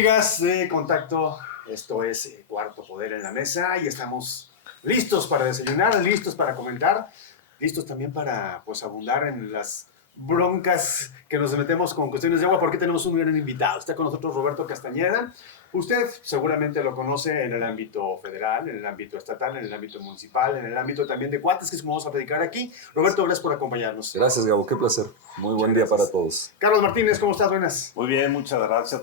amigas de Contacto? Esto es Cuarto Poder en la Mesa y estamos listos para desayunar, listos para comentar, listos también para pues abundar en las broncas que nos metemos con cuestiones de agua, porque tenemos un gran invitado. Está con nosotros Roberto Castañeda. Usted seguramente lo conoce en el ámbito federal, en el ámbito estatal, en el ámbito municipal, en el ámbito también de cuates, que es como vamos a predicar aquí. Roberto, gracias por acompañarnos. Gracias, Gabo, qué placer. Muy buen día para todos. Carlos Martínez, ¿cómo estás? Buenas. Muy bien, muchas gracias.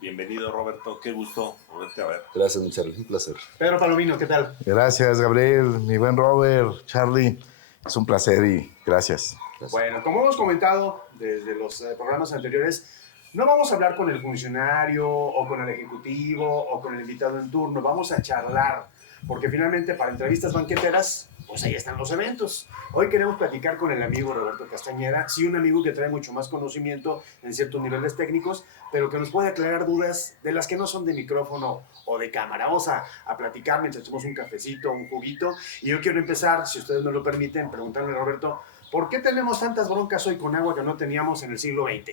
Bienvenido, Roberto. Qué gusto volverte a ver. Gracias, mi Charlie. Un placer. Pedro Palomino, ¿qué tal? Gracias, Gabriel, mi buen Robert, Charlie. Es un placer y gracias. Bueno, como hemos comentado desde los programas anteriores, no vamos a hablar con el funcionario o con el ejecutivo o con el invitado en turno, vamos a charlar, porque finalmente para entrevistas banqueteras, pues ahí están los eventos. Hoy queremos platicar con el amigo Roberto Castañeda, sí, un amigo que trae mucho más conocimiento en ciertos niveles técnicos, pero que nos puede aclarar dudas de las que no son de micrófono o de cámara. Vamos a platicar mientras echamos un cafecito, un juguito, y yo quiero empezar, si ustedes me lo permiten, preguntarle a Roberto, ¿por qué tenemos tantas broncas hoy con agua que no teníamos en el siglo XX?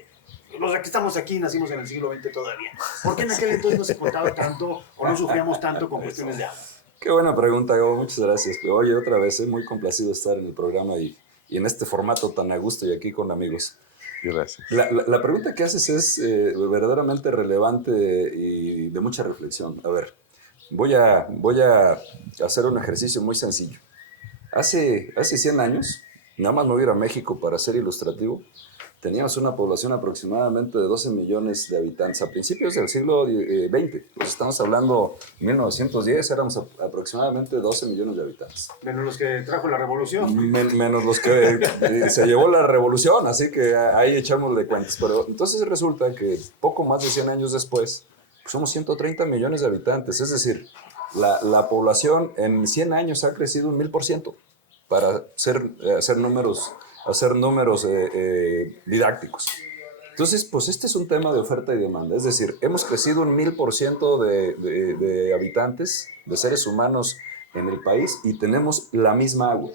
Los que estamos aquí nacimos en el siglo XX todavía. ¿Por qué en aquel entonces no se contaba tanto o no sufríamos tanto con cuestiones de agua? Qué buena pregunta, Gabo. Muchas gracias. Oye, otra vez, muy complacido estar en el programa y en este formato tan a gusto y aquí con amigos. Gracias. La pregunta que haces es verdaderamente relevante y de mucha reflexión. A ver, voy a hacer un ejercicio muy sencillo. Hace 100 años, nada más me voy a ir a México para ser ilustrativo, teníamos una población aproximadamente de 12 millones de habitantes. A principios del siglo XX, pues estamos hablando de 1910, éramos aproximadamente 12 millones de habitantes. Menos los que trajo la revolución. Menos los que se llevó la revolución, así que ahí echámosle cuentas. Pero entonces resulta que poco más de 100 años después, pues somos 130 millones de habitantes. Es decir, la población en 100 años ha crecido un 1000%, para hacer números didácticos. Entonces, pues este es un tema de oferta y demanda. Es decir, hemos crecido un 1000% de habitantes, de seres humanos en el país, y tenemos la misma agua.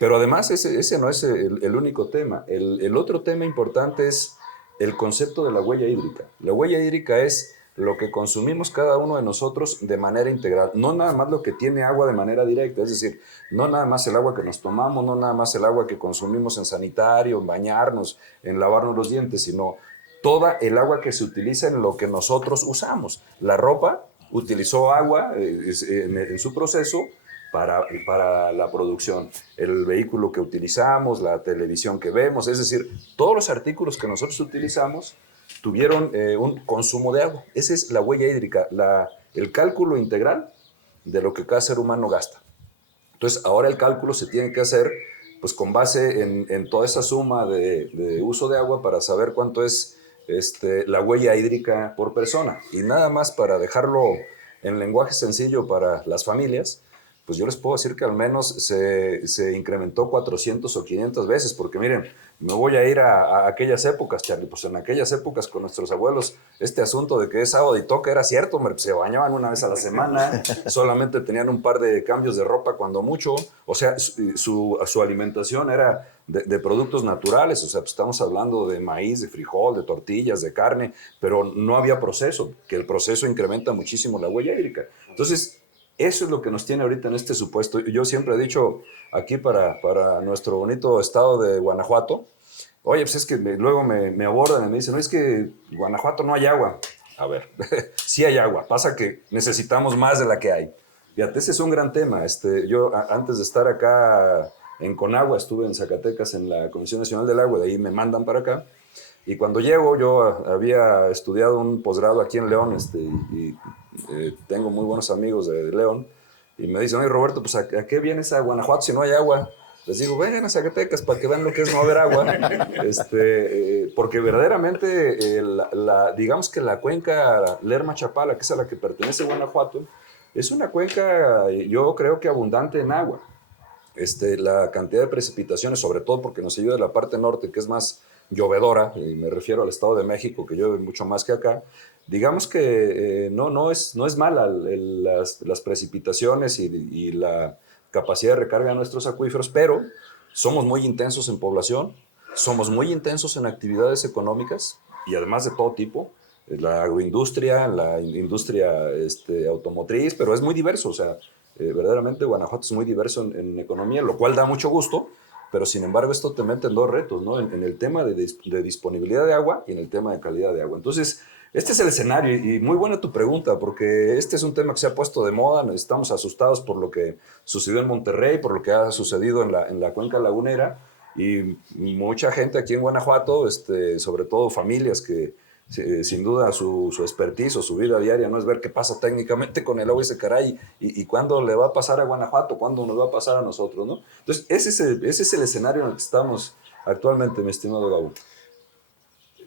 Pero además ese no es el único tema. El otro tema importante es el concepto de la huella hídrica. La huella hídrica es lo que consumimos cada uno de nosotros de manera integral, no nada más lo que tiene agua de manera directa, es decir, no nada más el agua que nos tomamos, no nada más el agua que consumimos en sanitario, en bañarnos, en lavarnos los dientes, sino toda el agua que se utiliza en lo que nosotros usamos. La ropa utilizó agua en su proceso para la producción, el vehículo que utilizamos, la televisión que vemos, es decir, todos los artículos que nosotros utilizamos tuvieron un consumo de agua. Esa es la huella hídrica, el cálculo integral de lo que cada ser humano gasta. Entonces, ahora el cálculo se tiene que hacer pues, con base en toda esa suma de uso de agua para saber cuánto es la huella hídrica por persona. Y nada más para dejarlo en lenguaje sencillo para las familias, pues yo les puedo decir que al menos se incrementó 400 o 500 veces, porque miren, me voy a ir a aquellas épocas, Charlie, pues en aquellas épocas con nuestros abuelos, este asunto de que es sábado y toca era cierto, hombre, se bañaban una vez a la semana, solamente tenían un par de cambios de ropa cuando mucho, o sea, su alimentación era de productos naturales, o sea, pues estamos hablando de maíz, de frijol, de tortillas, de carne, pero no había proceso, que el proceso incrementa muchísimo la huella hídrica. Entonces, eso es lo que nos tiene ahorita en este supuesto. Yo siempre he dicho aquí para nuestro bonito estado de Guanajuato, oye, pues es que luego me abordan y me dicen, no, es que en Guanajuato no hay agua. A ver, sí hay agua, pasa que necesitamos más de la que hay. Fíjate, ese es un gran tema. Yo antes de estar acá en Conagua, estuve en Zacatecas en la Comisión Nacional del Agua, de ahí me mandan para acá. Y cuando llego, yo había estudiado un posgrado aquí en León y tengo muy buenos amigos de León. Y me dicen, oye, Roberto, pues ¿a qué vienes a Guanajuato si no hay agua? Les digo, vengan a Zacatecas para que vean lo que es no haber agua. Porque verdaderamente, digamos que la cuenca Lerma-Chapala, que es a la que pertenece Guanajuato, es una cuenca, yo creo que abundante en agua. La cantidad de precipitaciones, sobre todo porque nos ayuda de la parte norte, que es más llovedora, y me refiero al Estado de México, que llueve mucho más que acá, digamos que no es mala las precipitaciones y la capacidad de recarga de nuestros acuíferos, pero somos muy intensos en población, somos muy intensos en actividades económicas y además de todo tipo. la agroindustria, la industria automotriz, pero es muy diverso, o sea, verdaderamente Guanajuato es muy diverso en economía, lo cual da mucho gusto, pero sin embargo esto te mete en dos retos, ¿no? En el tema de disponibilidad de agua y en el tema de calidad de agua. Entonces, este es el escenario y muy buena tu pregunta, porque este es un tema que se ha puesto de moda, estamos asustados por lo que sucedió en Monterrey, por lo que ha sucedido en la cuenca lagunera, y mucha gente aquí en Guanajuato, sobre todo familias que sin duda su expertise o su vida diaria no es ver qué pasa técnicamente con el agua y ese caray y cuándo le va a pasar a Guanajuato, cuándo nos va a pasar a nosotros, ¿no? Entonces, ese es el escenario en el que estamos actualmente, mi estimado Gabo.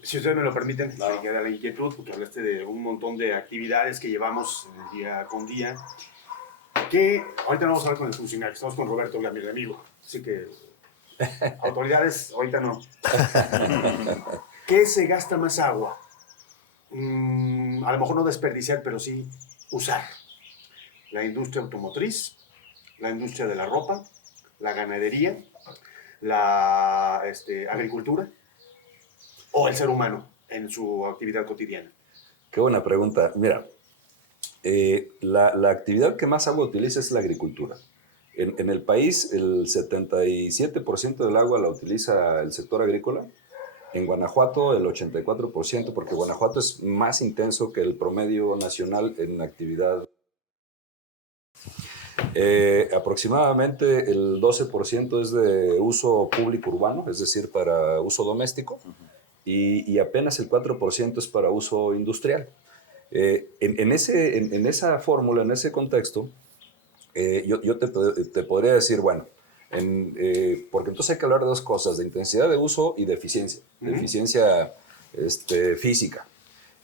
Si ustedes me lo permiten, me queda la inquietud, porque hablaste de un montón de actividades que llevamos día con día, que ahorita no vamos a hablar con el funcionario, estamos con Roberto, mi amigo, así que autoridades, ahorita no. ¿Qué se gasta más agua? A lo mejor no desperdiciar, pero sí usar. La industria automotriz, la industria de la ropa, la ganadería, la agricultura o el ser humano en su actividad cotidiana. Qué buena pregunta. Mira, la actividad que más agua utiliza es la agricultura. En el país, el 77% del agua la utiliza el sector agrícola. En Guanajuato, el 84%, porque Guanajuato es más intenso que el promedio nacional en actividad. Aproximadamente el 12% es de uso público urbano, es decir, para uso doméstico, y apenas el 4% es para uso industrial. En esa fórmula, en ese contexto, yo te podría decir, bueno, porque entonces hay que hablar de dos cosas, de intensidad de uso y de eficiencia, de eficiencia física.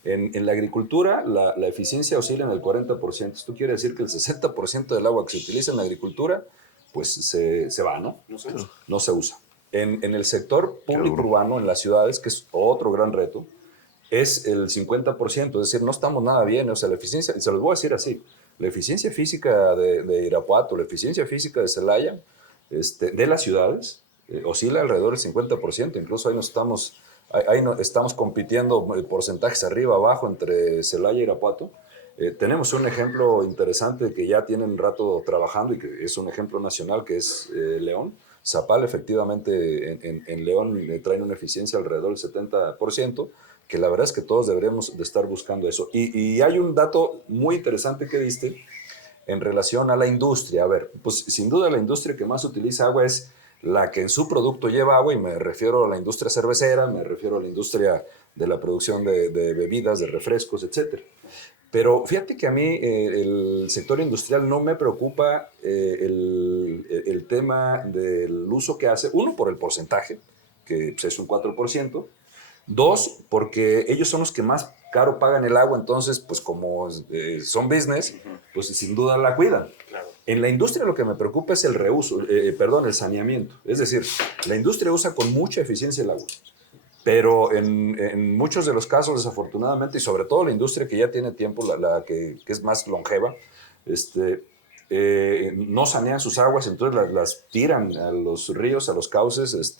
En la agricultura, la eficiencia oscila en el 40%. Esto quiere decir que el 60% del agua que se utiliza en la agricultura, pues se va, ¿no? No se usa. En el sector público urbano, en las ciudades, que es otro gran reto, es el 50%, es decir, no estamos nada bien, o sea, la eficiencia, se los voy a decir así, la eficiencia física de Irapuato, la eficiencia física de Celaya, de las ciudades, oscila alrededor del 50%, incluso ahí estamos compitiendo porcentajes arriba, abajo entre Celaya y Irapuato. Tenemos un ejemplo interesante que ya tienen rato trabajando y que es un ejemplo nacional, que es León. Zapal, efectivamente, en León traen una eficiencia alrededor del 70%, que la verdad es que todos deberíamos de estar buscando eso. Y hay un dato muy interesante que diste en relación a la industria. A ver, pues sin duda la industria que más utiliza agua es la que en su producto lleva agua, y me refiero a la industria cervecera, me refiero a la industria de la producción de bebidas, de refrescos, etc. Pero fíjate que a mí el sector industrial no me preocupa el tema del uso que hace, uno, por el porcentaje, que pues, es un 4%, dos, porque ellos son los que más caro pagan el agua, entonces, pues como son business, pues sin duda la cuidan. Claro. En la industria lo que me preocupa es el reuso, el saneamiento. Es decir, la industria usa con mucha eficiencia el agua, pero en muchos de los casos, desafortunadamente, y sobre todo la industria que ya tiene tiempo, la que es más longeva, no sanean sus aguas, entonces las tiran a los ríos, a los cauces,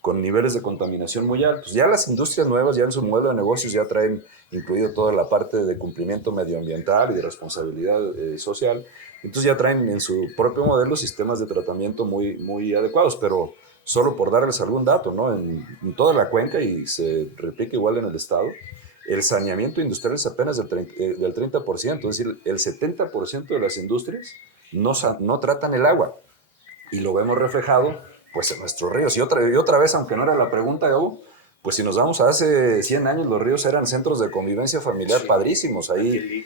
con niveles de contaminación muy altos. Ya las industrias nuevas, ya en su modelo de negocios, ya traen incluido toda la parte de cumplimiento medioambiental y de responsabilidad social. Entonces ya traen en su propio modelo sistemas de tratamiento muy, muy adecuados, pero solo por darles algún dato, ¿no? En toda la cuenca, y se replica igual en el estado, el saneamiento industrial es apenas del 30%, es decir, el 70% de las industrias no tratan el agua, y lo vemos reflejado pues en nuestros ríos. Y otra vez, aunque no era la pregunta, Gabo, pues si nos vamos a hace 100 años, los ríos eran centros de convivencia familiar padrísimos, ahí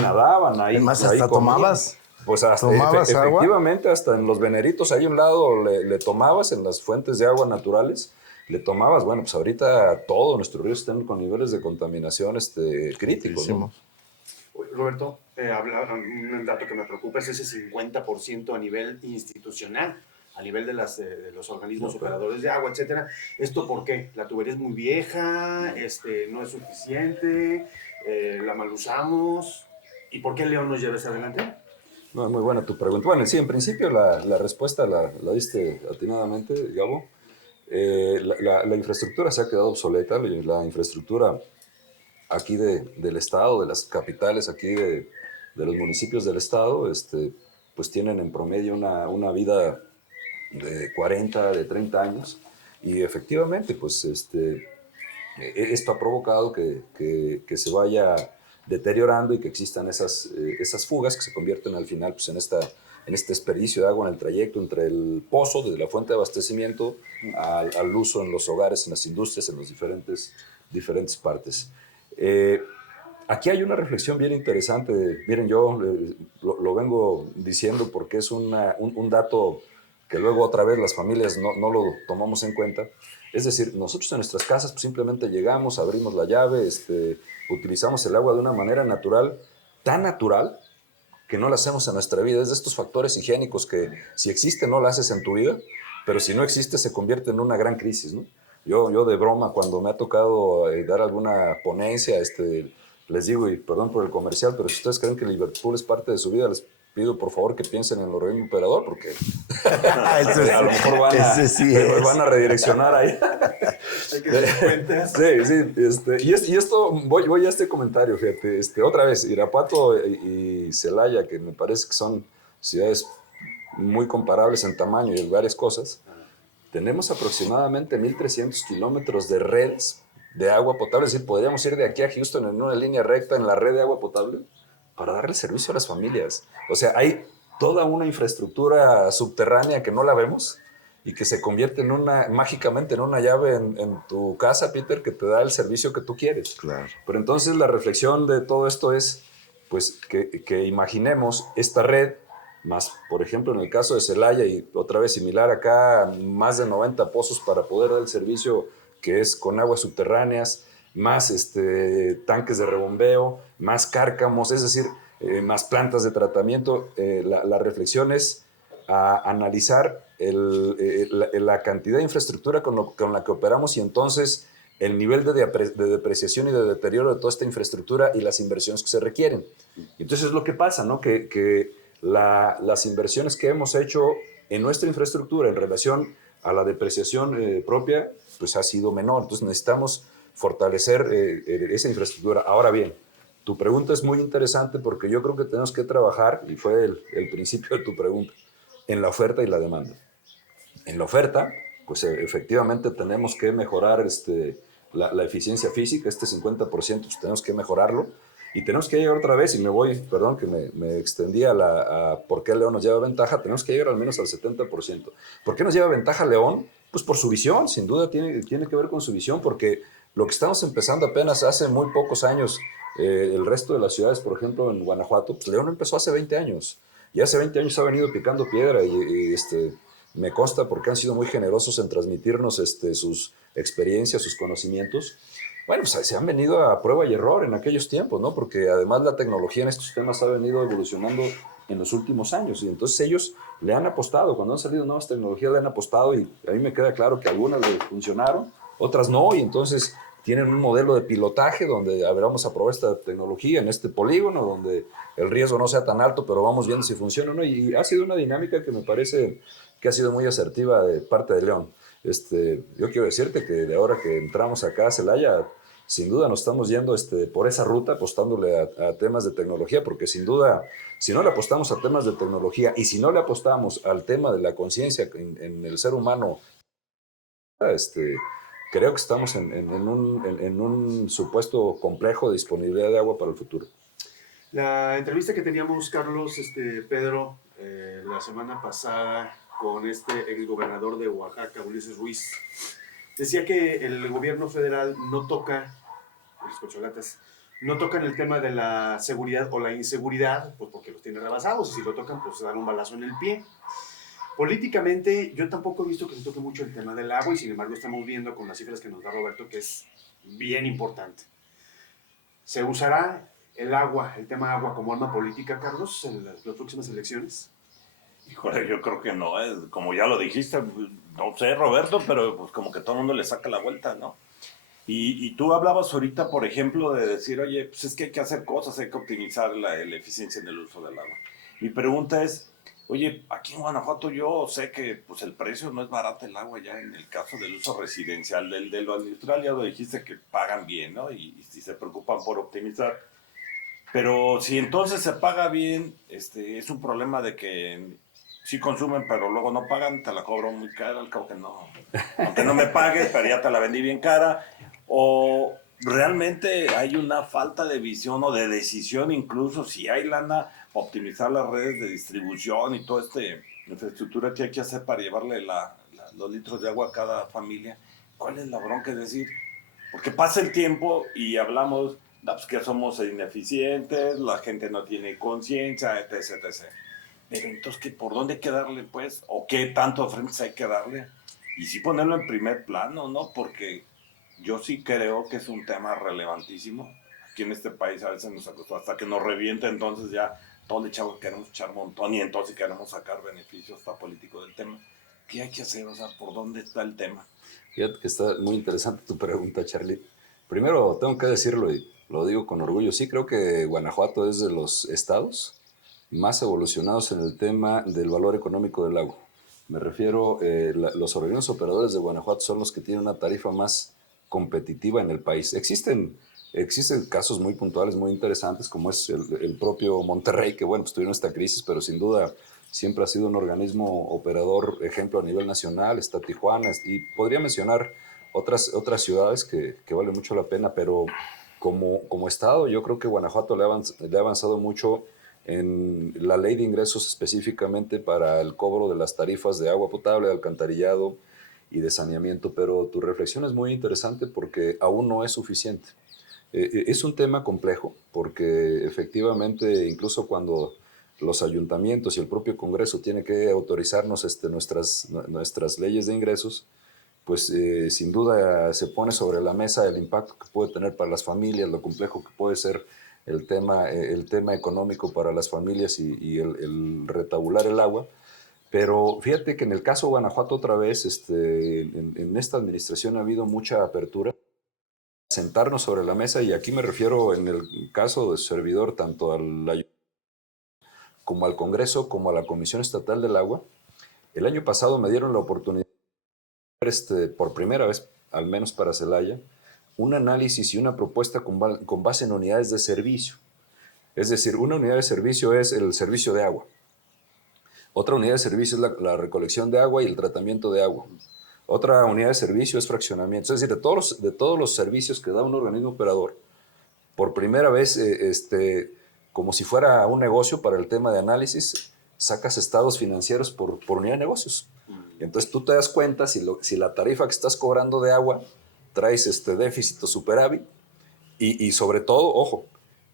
nadaban, ahí Además, ahí hasta comían. tomabas. Pues hasta, ¿Tomabas agua? efectivamente, hasta en los veneritos, ahí a un lado le tomabas, en las fuentes de agua naturales, le tomabas. Bueno, pues ahorita todos nuestros ríos están con niveles de contaminación críticos, ¿no? Roberto, un dato que me preocupa es ese 50% a nivel institucional, a nivel de los organismos operadores de agua, etcétera. ¿Esto por qué? ¿La tubería es muy vieja? ¿No es suficiente? ¿La mal usamos? ¿Y por qué León nos lleva hacia adelante? No, muy buena tu pregunta. Bueno, sí, en principio la respuesta la diste atinadamente, Gabo. La infraestructura se ha quedado obsoleta, la infraestructura aquí del estado, de las capitales aquí de los municipios del estado, pues tienen en promedio una vida de 40, de 30 años. Y efectivamente, pues esto ha provocado que se vaya deteriorando y que existan esas fugas que se convierten al final pues, en este desperdicio de agua en el trayecto entre el pozo, desde la fuente de abastecimiento, al uso en los hogares, en las industrias, en las diferentes partes. Aquí hay una reflexión bien interesante. Miren, yo lo vengo diciendo porque es un dato que luego otra vez las familias no lo tomamos en cuenta. Es decir, nosotros en nuestras casas pues, simplemente llegamos, abrimos la llave, utilizamos el agua de una manera natural, tan natural que no la hacemos en nuestra vida. Es de estos factores higiénicos que si existe no la haces en tu vida, pero si no existe se convierte en una gran crisis, ¿no? Yo de broma, cuando me ha tocado dar alguna ponencia, les digo, y perdón por el comercial, pero si ustedes creen que Liverpool es parte de su vida, les pido por favor que piensen en el organismo operador, porque a lo mejor van a redireccionar ahí. Hay que dar cuentas. Sí, y esto, voy a este comentario, fíjate, otra vez, Irapuato y Celaya, que me parece que son ciudades muy comparables en tamaño y en varias cosas, tenemos aproximadamente 1,300 kilómetros de redes de agua potable. Es decir, podríamos ir de aquí a Houston en una línea recta en la red de agua potable para darle servicio a las familias. O sea, hay toda una infraestructura subterránea que no la vemos y que se convierte mágicamente en una llave en tu casa, Peter, que te da el servicio que tú quieres. Claro. Pero entonces la reflexión de todo esto es pues, que imaginemos esta red más, por ejemplo, en el caso de Celaya, y otra vez similar acá, más de 90 pozos para poder dar el servicio que es con aguas subterráneas, más tanques de rebombeo, más cárcamos, es decir, más plantas de tratamiento. La reflexión es a analizar la cantidad de infraestructura con la que operamos y entonces el nivel de depreciación y de deterioro de toda esta infraestructura y las inversiones que se requieren. Y entonces es lo que pasa, ¿no? Que las inversiones que hemos hecho en nuestra infraestructura en relación a la depreciación propia, pues ha sido menor. Entonces necesitamos fortalecer esa infraestructura. Ahora bien, tu pregunta es muy interesante porque yo creo que tenemos que trabajar, y fue el principio de tu pregunta, en la oferta y la demanda. En la oferta, pues efectivamente tenemos que mejorar la eficiencia física, 50%, pues tenemos que mejorarlo. Y tenemos que llegar otra vez, y me voy, perdón que me extendí a por qué León nos lleva ventaja, tenemos que llegar al menos al 70%. ¿Por qué nos lleva ventaja León? Pues por su visión, sin duda tiene que ver con su visión, porque lo que estamos empezando apenas hace muy pocos años, el resto de las ciudades, por ejemplo, en Guanajuato, pues León empezó hace 20 años. Y hace 20 años ha venido picando piedra y me consta porque han sido muy generosos en transmitirnos sus experiencias, sus conocimientos. Bueno, pues se han venido a prueba y error en aquellos tiempos, ¿no? Porque además la tecnología en estos temas ha venido evolucionando en los últimos años y entonces ellos le han apostado, cuando han salido nuevas tecnologías le han apostado y a mí me queda claro que algunas les funcionaron, otras no, y entonces tienen un modelo de pilotaje donde, a ver, vamos a probar esta tecnología en este polígono donde el riesgo no sea tan alto, pero vamos viendo si funciona o no, y ha sido una dinámica que me parece que ha sido muy asertiva de parte de León. Yo quiero decirte que de ahora que entramos acá a Celaya, sin duda nos estamos yendo por esa ruta, apostándole a temas de tecnología, porque sin duda, si no le apostamos a temas de tecnología y si no le apostamos al tema de la conciencia en el ser humano, creo que estamos en un supuesto complejo de disponibilidad de agua para el futuro. La entrevista que teníamos, Carlos, Pedro, la semana pasada con exgobernador de Oaxaca, Ulises Ruiz, decía que el gobierno federal no toca, los cocholatas, no tocan el tema de la seguridad o la inseguridad, pues porque los tiene rebasados, y si lo tocan, pues se dan un balazo en el pie. Políticamente, yo tampoco he visto que se toque mucho el tema del agua, y sin embargo estamos viendo con las cifras que nos da Roberto que es bien importante. ¿Se usará el tema agua como arma política, Carlos, en las próximas elecciones? Híjole, yo creo que no, como ya lo dijiste, no sé, Roberto, pero pues como que todo el mundo le saca la vuelta, ¿no? Y tú hablabas ahorita, por ejemplo, de decir, oye, pues es que hay que hacer cosas, hay que optimizar la eficiencia en el uso del agua. Mi pregunta es, Oye, aquí en Guanajuato yo sé que pues el precio no es barato el agua ya en el caso del uso residencial. De lo industrial ya lo dijiste que pagan bien, ¿no? Y si se preocupan por optimizar. Pero si entonces se paga bien, es un problema de que sí consumen, pero luego no pagan, te la cobro muy cara, al cabo que no, aunque no me pagues, pero ya te la vendí bien cara. O realmente hay una falta de visión o de decisión, incluso si hay lana, optimizar las redes de distribución y toda esta infraestructura que hay que hacer para llevarle los litros de agua a cada familia. ¿Cuál es la bronca? Es decir, porque pasa el tiempo y hablamos no, pues que somos ineficientes, la gente no tiene conciencia, etc, etc. Pero entonces, ¿qué, ¿por dónde hay que darle, pues? ¿O qué tanto frente hay que darle? Y sí ponerlo en primer plano, ¿no? Porque yo sí creo que es un tema relevantísimo. Aquí en este país a veces nos acostó hasta que nos revienta, entonces ya todo le echamos, queremos echar un montón y entonces queremos sacar beneficios hasta político del tema. ¿Qué hay que hacer? O sea, ¿por dónde está el tema? Fíjate que está muy interesante tu pregunta, Charlie. Primero, tengo que decirlo y lo digo con orgullo, sí creo que Guanajuato es de los estados más evolucionados en el tema del valor económico del agua. Me refiero, los organismos operadores de Guanajuato son los que tienen una tarifa más competitiva en el país. Existen casos muy puntuales, muy interesantes, como es el propio Monterrey, que bueno, pues tuvieron esta crisis, pero sin duda siempre ha sido un organismo operador ejemplo a nivel nacional. Está Tijuana y podría mencionar otras ciudades que vale mucho la pena, pero como estado yo creo que Guanajuato le ha avanzado mucho en la ley de ingresos específicamente para el cobro de las tarifas de agua potable, de alcantarillado y de saneamiento, pero tu reflexión es muy interesante porque aún no es suficiente. Es un tema complejo porque efectivamente incluso cuando los ayuntamientos y el propio Congreso tiene que autorizarnos nuestras leyes de ingresos, pues sin duda se pone sobre la mesa el impacto que puede tener para las familias, lo complejo que puede ser el tema económico para las familias y el retabular el agua. Pero fíjate que en el caso de Guanajuato otra vez, en esta administración ha habido mucha apertura. Sentarnos sobre la mesa, y aquí me refiero en el caso de servidor tanto como al Congreso como a la Comisión Estatal del Agua. El año pasado me dieron la oportunidad por primera vez, al menos para Celaya, un análisis y una propuesta con base en unidades de servicio. Es decir, una unidad de servicio es el servicio de agua. Otra unidad de servicio es la recolección de agua y el tratamiento de agua. Otra unidad de servicio es fraccionamiento. Es decir, de todos los servicios que da un organismo operador, por primera vez, como si fuera un negocio para el tema de análisis, sacas estados financieros por unidad de negocios. Y entonces tú te das cuenta si la tarifa que estás cobrando de agua traes déficit o superávit. Y sobre todo, ojo,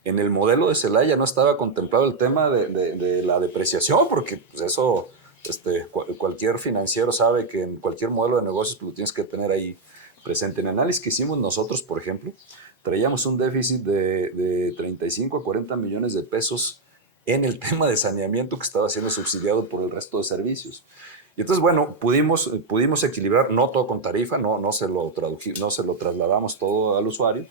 en el modelo de Celaya no estaba contemplado el tema de la depreciación, porque pues eso cualquier financiero sabe que en cualquier modelo de negocios pues, lo tienes que tener ahí presente. En el análisis que hicimos nosotros, por ejemplo, traíamos un déficit de 35 a 40 millones de pesos en el tema de saneamiento que estaba siendo subsidiado por el resto de servicios. Y entonces, bueno, pudimos equilibrar, no todo con tarifa, no se lo trasladamos todo al usuario.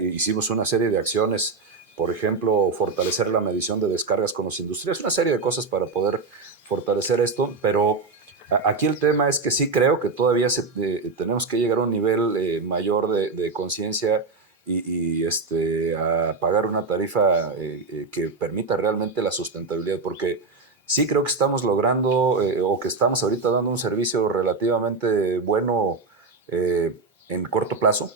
Hicimos una serie de acciones, por ejemplo, fortalecer la medición de descargas con los industriales, una serie de cosas para poder fortalecer esto, pero aquí el tema es que sí creo que todavía tenemos que llegar a un nivel mayor de conciencia a pagar una tarifa que permita realmente la sustentabilidad, porque sí creo que estamos logrando o que estamos ahorita dando un servicio relativamente bueno en corto plazo,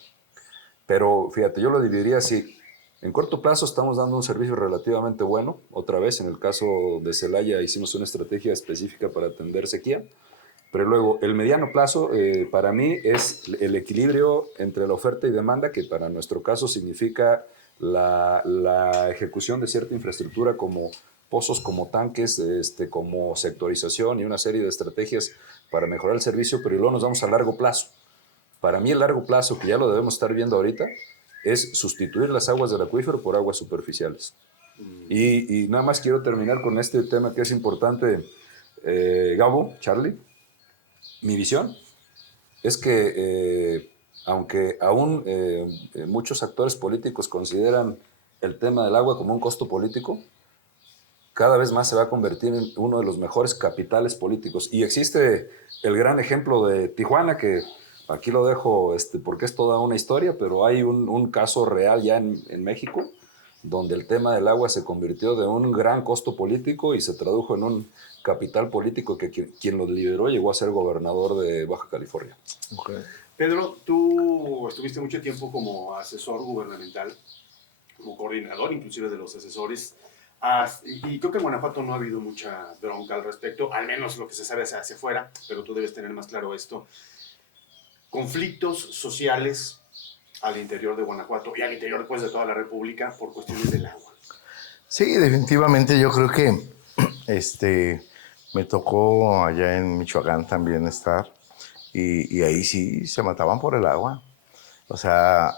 pero fíjate, yo lo dividiría así. En corto plazo estamos dando un servicio relativamente bueno. Otra vez, en el caso de Celaya hicimos una estrategia específica para atender sequía. Pero luego, el mediano plazo, para mí, es el equilibrio entre la oferta y demanda, que para nuestro caso significa la ejecución de cierta infraestructura como pozos, como tanques, como sectorización y una serie de estrategias para mejorar el servicio, pero luego nos vamos a largo plazo. Para mí el largo plazo, que ya lo debemos estar viendo ahorita, es sustituir las aguas del acuífero por aguas superficiales. Y nada más quiero terminar con este tema que es importante, Gabo, Charlie. Mi visión es que, aunque aún muchos actores políticos consideran el tema del agua como un costo político, cada vez más se va a convertir en uno de los mejores capitales políticos. Y existe el gran ejemplo de Tijuana, que aquí lo dejo porque es toda una historia, pero hay un caso real ya en México, donde el tema del agua se convirtió de un gran costo político y se tradujo en un capital político que quien lo lideró llegó a ser gobernador de Baja California. Okay. Pedro, tú estuviste mucho tiempo como asesor gubernamental, como coordinador inclusive de los asesores, y creo que en Guanajuato no ha habido mucha bronca al respecto, al menos lo que se sabe hacia afuera, pero tú debes tener más claro esto. Conflictos sociales al interior de Guanajuato y al interior pues, de toda la República por cuestiones del agua. Sí, definitivamente yo creo que me tocó allá en Michoacán también estar y ahí sí se mataban por el agua. O sea,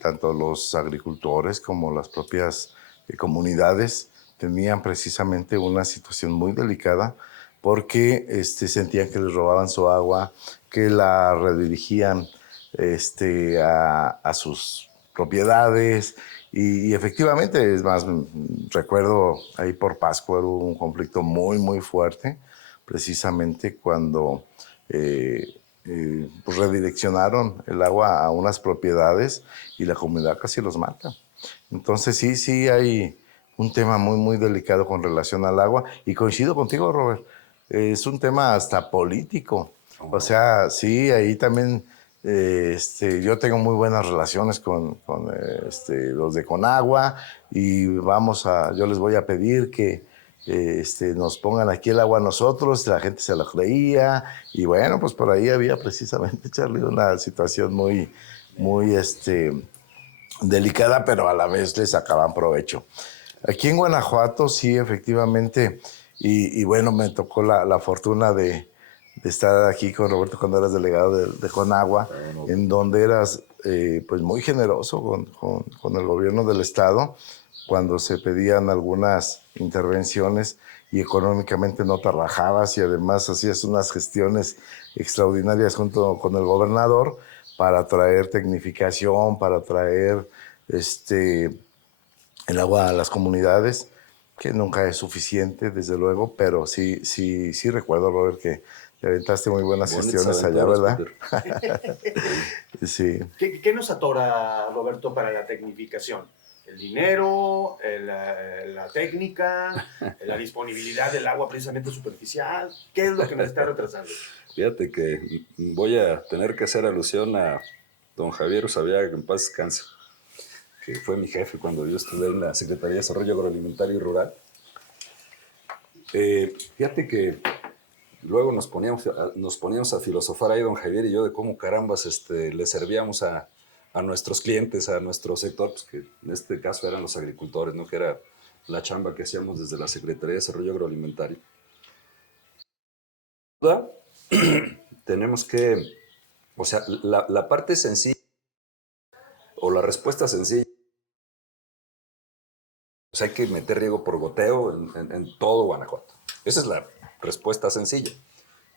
tanto los agricultores como las propias comunidades tenían precisamente una situación muy delicada porque sentían que les robaban su agua, que la redirigían a sus propiedades y efectivamente, es más, recuerdo ahí por Pascua hubo un conflicto muy, muy fuerte, precisamente cuando pues redireccionaron el agua a unas propiedades y la comunidad casi los mata. Entonces sí hay un tema muy, muy delicado con relación al agua y coincido contigo, Robert, es un tema hasta político. O sea, sí, ahí también yo tengo muy buenas relaciones con los de Conagua y yo les voy a pedir que nos pongan aquí el agua a nosotros, la gente se lo creía y bueno, pues por ahí había precisamente, Charlie, una situación muy, muy delicada, pero a la vez le sacaban provecho. Aquí en Guanajuato sí, efectivamente, y bueno, me tocó la fortuna de estar aquí con Roberto cuando eras delegado de Conagua, en donde eras pues muy generoso con el gobierno del estado cuando se pedían algunas intervenciones y económicamente no te rajabas y además hacías unas gestiones extraordinarias junto con el gobernador para traer tecnificación, para traer el agua a las comunidades, que nunca es suficiente, desde luego, pero sí recuerdo, Robert, que te aventaste muy buenas gestiones allá, ¿verdad? Sí. ¿Qué nos atora, Roberto, para la tecnificación? ¿El dinero, la técnica, la disponibilidad del agua precisamente superficial? ¿Qué es lo que nos está retrasando? Fíjate que voy a tener que hacer alusión a don Javier Usabiaga, que en paz descanse, que fue mi jefe cuando yo estuve en la Secretaría de Desarrollo Agroalimentario y Rural. Fíjate que luego nos poníamos a filosofar ahí don Javier y yo de cómo carambas le servíamos a nuestros clientes, a nuestro sector, pues que en este caso eran los agricultores, ¿no? Que era la chamba que hacíamos desde la Secretaría de Desarrollo Agroalimentario. Tenemos que, o sea, la parte sencilla o la respuesta sencilla, pues hay que meter riego por goteo en todo Guanajuato. Esa es la respuesta sencilla.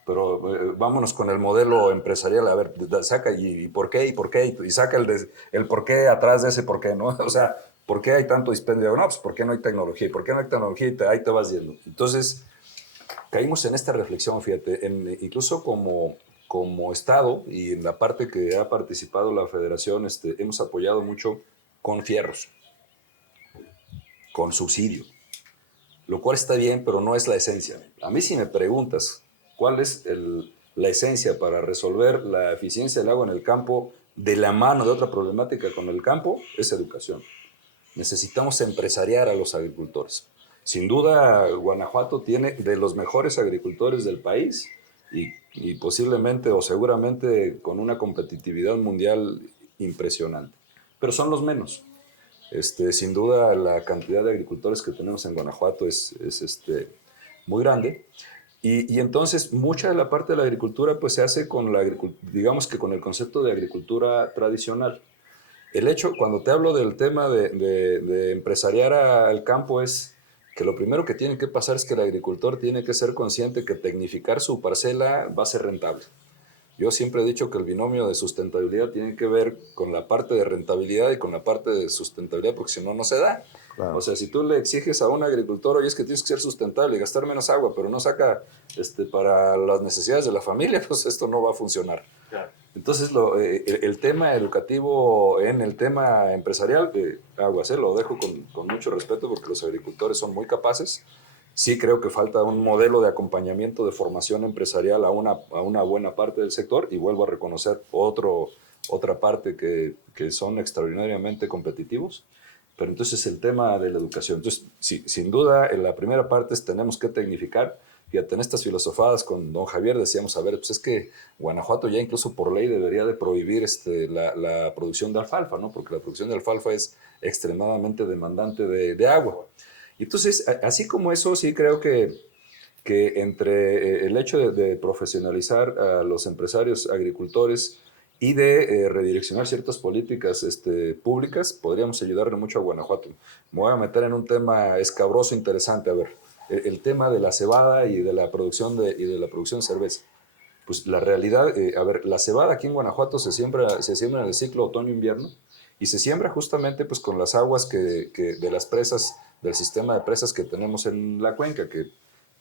Pero vámonos con el modelo empresarial, a ver, saca y por qué, y saca el por qué atrás de ese por qué, ¿no? O sea, ¿por qué hay tanto dispendio? No, pues ¿por qué no hay tecnología? ¿Y por qué no hay tecnología? Y ahí te vas yendo. Entonces, caímos en esta reflexión, fíjate, incluso como Estado y en la parte que ha participado la Federación, hemos apoyado mucho con fierros, con subsidio, lo cual está bien, pero no es la esencia. A mí si me preguntas cuál es la esencia para resolver la eficiencia del agua en el campo de la mano de otra problemática con el campo, es educación. Necesitamos empresariar a los agricultores. Sin duda, Guanajuato tiene de los mejores agricultores del país y posiblemente o seguramente con una competitividad mundial impresionante, pero son los menos. Sin duda, la cantidad de agricultores que tenemos en Guanajuato es muy grande. Y entonces, mucha de la parte de la agricultura pues, se hace digamos que con el concepto de agricultura tradicional. El hecho, cuando te hablo del tema de empresariar al campo, es que lo primero que tiene que pasar es que el agricultor tiene que ser consciente que tecnificar su parcela va a ser rentable. Yo siempre he dicho que el binomio de sustentabilidad tiene que ver con la parte de rentabilidad y con la parte de sustentabilidad, porque si no, no se da. Claro. O sea, si tú le exiges a un agricultor, oye, es que tienes que ser sustentable y gastar menos agua, pero no saca para las necesidades de la familia, pues esto no va a funcionar. Claro. Entonces, el tema educativo en el tema empresarial, aguas, lo dejo con mucho respeto porque los agricultores son muy capaces. Sí creo que falta un modelo de acompañamiento de formación empresarial a una buena parte del sector, y vuelvo a reconocer otra parte que son extraordinariamente competitivos. Pero entonces el tema de la educación. Entonces, sí, sin duda, en la primera parte tenemos que tecnificar. Fíjate, en estas filosofadas con don Javier decíamos, a ver, pues es que Guanajuato ya incluso por ley debería de prohibir la producción de alfalfa, ¿no? Porque la producción de alfalfa es extremadamente demandante de agua. Y entonces, así como eso, sí creo que entre el hecho de profesionalizar a los empresarios agricultores y de redireccionar ciertas políticas públicas, podríamos ayudarle mucho a Guanajuato. Me voy a meter en un tema escabroso, interesante. A ver, el tema de la cebada y de la producción de cerveza. Pues la realidad, a ver, la cebada aquí en Guanajuato se siembra en el ciclo otoño-invierno, y se siembra justamente pues con las aguas de las presas, del sistema de presas que tenemos en la cuenca, que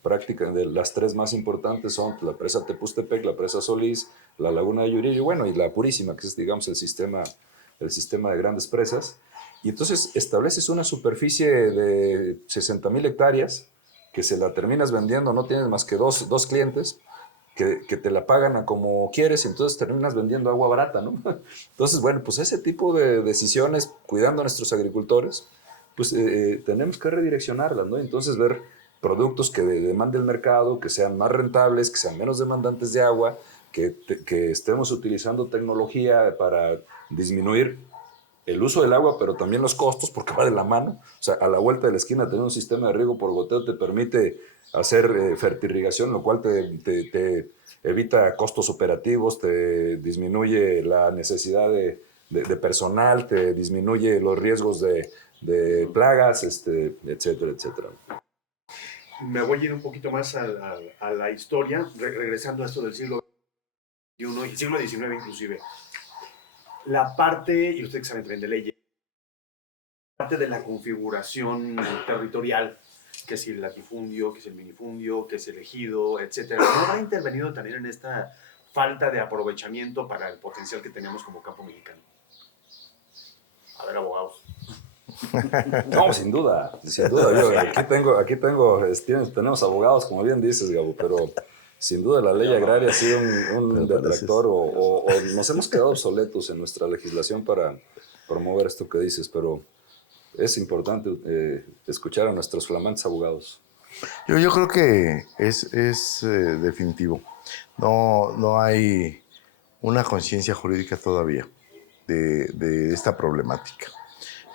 prácticamente las tres más importantes son la presa Tepustepec, la presa Solís, la laguna de Yurillo, bueno, y la Purísima, que es, digamos, el sistema de grandes presas. Y entonces estableces una superficie de 60,000 hectáreas que se la terminas vendiendo, no tienes más que dos clientes que te la pagan a como quieres, y entonces terminas vendiendo agua barata, ¿no? Entonces, bueno, pues ese tipo de decisiones, cuidando a nuestros agricultores, pues tenemos que redireccionarlas, ¿no? Entonces ver productos que demande el mercado, que sean más rentables, que sean menos demandantes de agua, que estemos utilizando tecnología para disminuir el uso del agua, pero también los costos, porque va de la mano. O sea, a la vuelta de la esquina tener un sistema de riego por goteo te permite hacer fertirrigación, lo cual te evita costos operativos, te disminuye la necesidad de personal, te disminuye los riesgos de plagas, etcétera, etcétera. Me voy a ir un poquito más a la historia, regresando a esto del siglo XXI y siglo XIX inclusive. La parte, y usted que sabe también de leyes, parte de la configuración territorial, que es el latifundio, que es el minifundio, que es el ejido, etcétera, ¿no ha intervenido también en esta falta de aprovechamiento para el potencial que tenemos como campo mexicano? A ver, abogados. No, sin duda, sin duda. Yo, tenemos abogados, como bien dices, Gabo, pero sin duda la ley agraria ha sido un detractor, o nos hemos quedado obsoletos en nuestra legislación para promover esto que dices, pero es importante escuchar a nuestros flamantes abogados. Yo creo que es definitivo. No hay una conciencia jurídica todavía de esta problemática.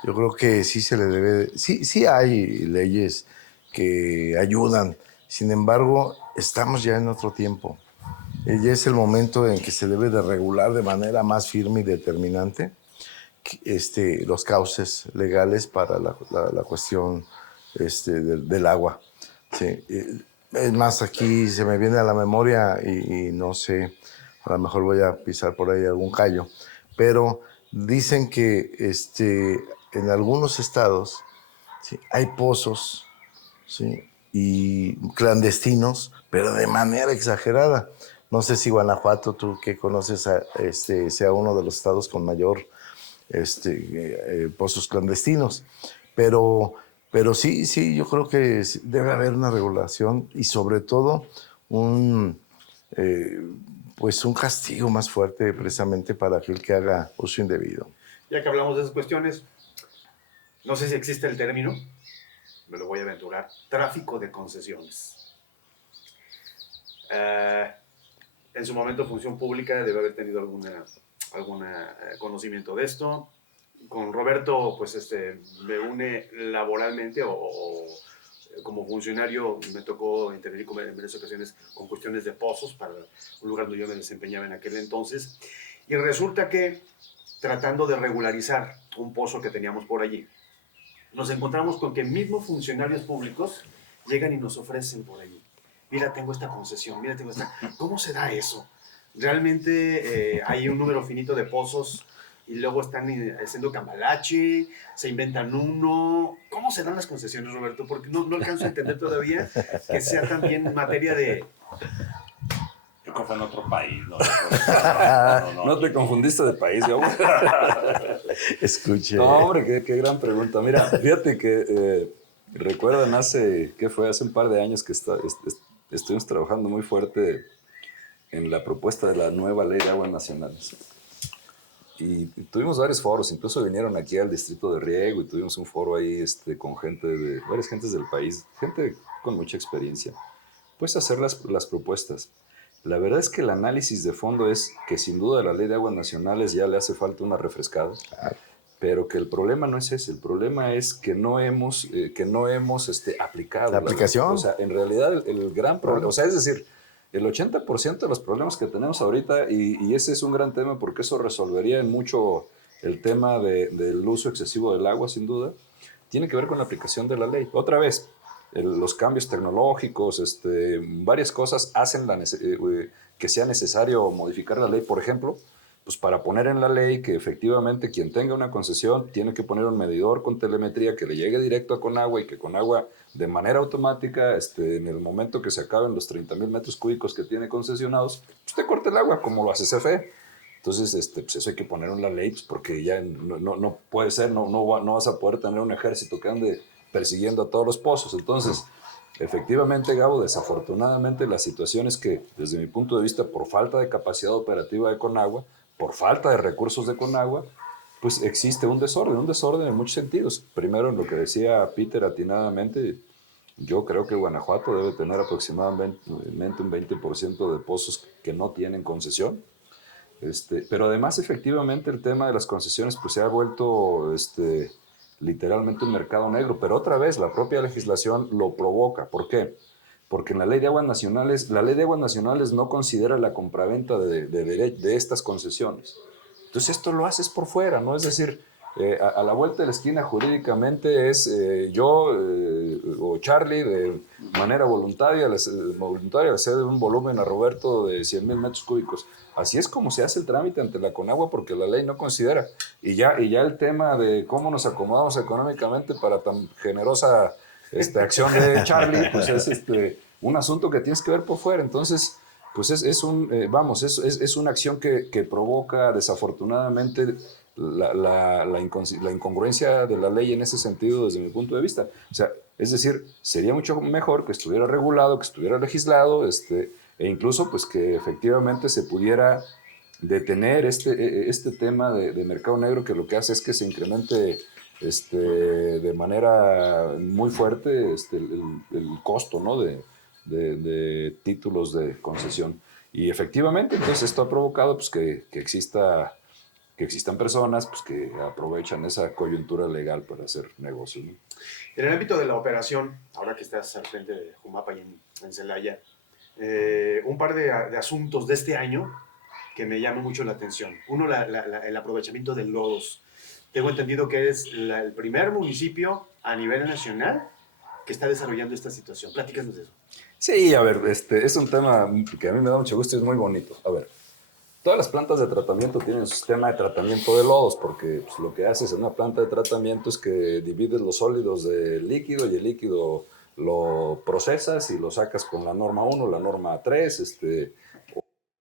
Yo creo que sí se le debe, sí hay leyes que ayudan. Sin embargo, estamos ya en otro tiempo. Ya es el momento en que se debe de regular de manera más firme y determinante los cauces legales para la cuestión del agua. Sí. Es más, aquí se me viene a la memoria y no sé, a lo mejor voy a pisar por ahí algún callo, pero dicen que en algunos estados, ¿sí?, hay pozos, ¿sí?, y clandestinos, pero de manera exagerada. No sé si Guanajuato, tú que conoces, sea uno de los estados con mayor pozos clandestinos, pero sí, yo creo que debe haber una regulación y sobre todo pues un castigo más fuerte precisamente para aquel que haga uso indebido. Ya que hablamos de esas cuestiones, no sé si existe el término, me lo voy a aventurar, tráfico de concesiones. En su momento Función Pública debe haber tenido algún conocimiento de esto. Con Roberto, pues me une laboralmente o como funcionario me tocó intervenir en varias ocasiones con cuestiones de pozos para un lugar donde yo me desempeñaba en aquel entonces. Y resulta que tratando de regularizar un pozo que teníamos por allí, nos encontramos con que mismos funcionarios públicos llegan y nos ofrecen por allí. Mira, tengo esta concesión, mira, tengo esta... ¿Cómo se da eso? Realmente hay un número finito de pozos y luego están haciendo cambalache, se inventan uno. ¿Cómo se dan las concesiones, Roberto? Porque no alcanzo a entender todavía que sea también materia de... Yo creo que fue en otro país, ¿no? No te confundiste de país, yo. Escuche. No, hombre, qué gran pregunta. Mira, fíjate que recuerdan ¿qué fue? Hace un par de años que estuvimos trabajando muy fuerte en la propuesta de la nueva ley de aguas nacionales. Y tuvimos varios foros, incluso vinieron aquí al distrito de riego y tuvimos un foro ahí con varias gentes del país, gente con mucha experiencia. Pues hacer las propuestas. La verdad es que el análisis de fondo es que sin duda a la ley de aguas nacionales ya le hace falta una refrescada, pero que el problema no es ese, el problema es que no hemos aplicado La aplicación. O sea, en realidad el gran problema, o sea, es decir, el 80% de los problemas que tenemos ahorita, y ese es un gran tema porque eso resolvería en mucho el tema del uso excesivo del agua, sin duda, tiene que ver con la aplicación de la ley. Otra vez, los cambios tecnológicos, varias cosas hacen que sea necesario modificar la ley. Por ejemplo, pues para poner en la ley que efectivamente quien tenga una concesión tiene que poner un medidor con telemetría que le llegue directo a Conagua y que Conagua de manera automática, en el momento que se acaben los 30,000 metros cúbicos que tiene concesionados, pues te corte el agua como lo hace CFE. Entonces, pues eso hay que poner en la ley, pues porque ya no puede ser, no vas a poder tener un ejército que ande persiguiendo a todos los pozos. Entonces, efectivamente, Gabo, desafortunadamente la situación es que, desde mi punto de vista, por falta de capacidad operativa de Conagua, por falta de recursos de Conagua, pues existe un desorden en muchos sentidos. Primero, en lo que decía Peter atinadamente, yo creo que Guanajuato debe tener aproximadamente un 20% de pozos que no tienen concesión. Pero además, efectivamente, el tema de las concesiones pues, se ha vuelto literalmente un mercado negro. Pero otra vez, la propia legislación lo provoca. ¿Por qué? Porque en la ley de aguas nacionales no considera la compraventa de estas concesiones. Entonces esto lo haces por fuera, ¿no? Es decir, a la vuelta de la esquina jurídicamente es yo o Charlie de manera voluntaria le cede un volumen a Roberto de 100,000 metros cúbicos. Así es como se hace el trámite ante la Conagua porque la ley no considera. Y ya el tema de cómo nos acomodamos económicamente para tan generosa acción de Charlie, pues es un asunto que tienes que ver por fuera. Entonces, pues es una acción que provoca desafortunadamente la incongruencia de la ley en ese sentido desde mi punto de vista. O sea, es decir, sería mucho mejor que estuviera regulado, que estuviera legislado, e incluso pues que efectivamente se pudiera detener este tema de mercado negro que lo que hace es que se incremente de manera muy fuerte el costo, ¿no? de títulos de concesión. Y efectivamente, entonces esto ha provocado pues, que existan personas pues, que aprovechan esa coyuntura legal para hacer negocios, ¿no? En el ámbito de la operación, ahora que estás al frente de Jumapa y en Celaya, un par de asuntos de este año que me llaman mucho la atención. Uno, el aprovechamiento de lodos. Tengo entendido que es el primer municipio a nivel nacional que está desarrollando esta situación. Platícanos de eso. Sí, a ver, es un tema que a mí me da mucho gusto y es muy bonito. A ver, todas las plantas de tratamiento tienen un sistema de tratamiento de lodos, porque pues, lo que haces en una planta de tratamiento es que divides los sólidos del líquido y el líquido lo procesas y lo sacas con la norma 1, la norma 3,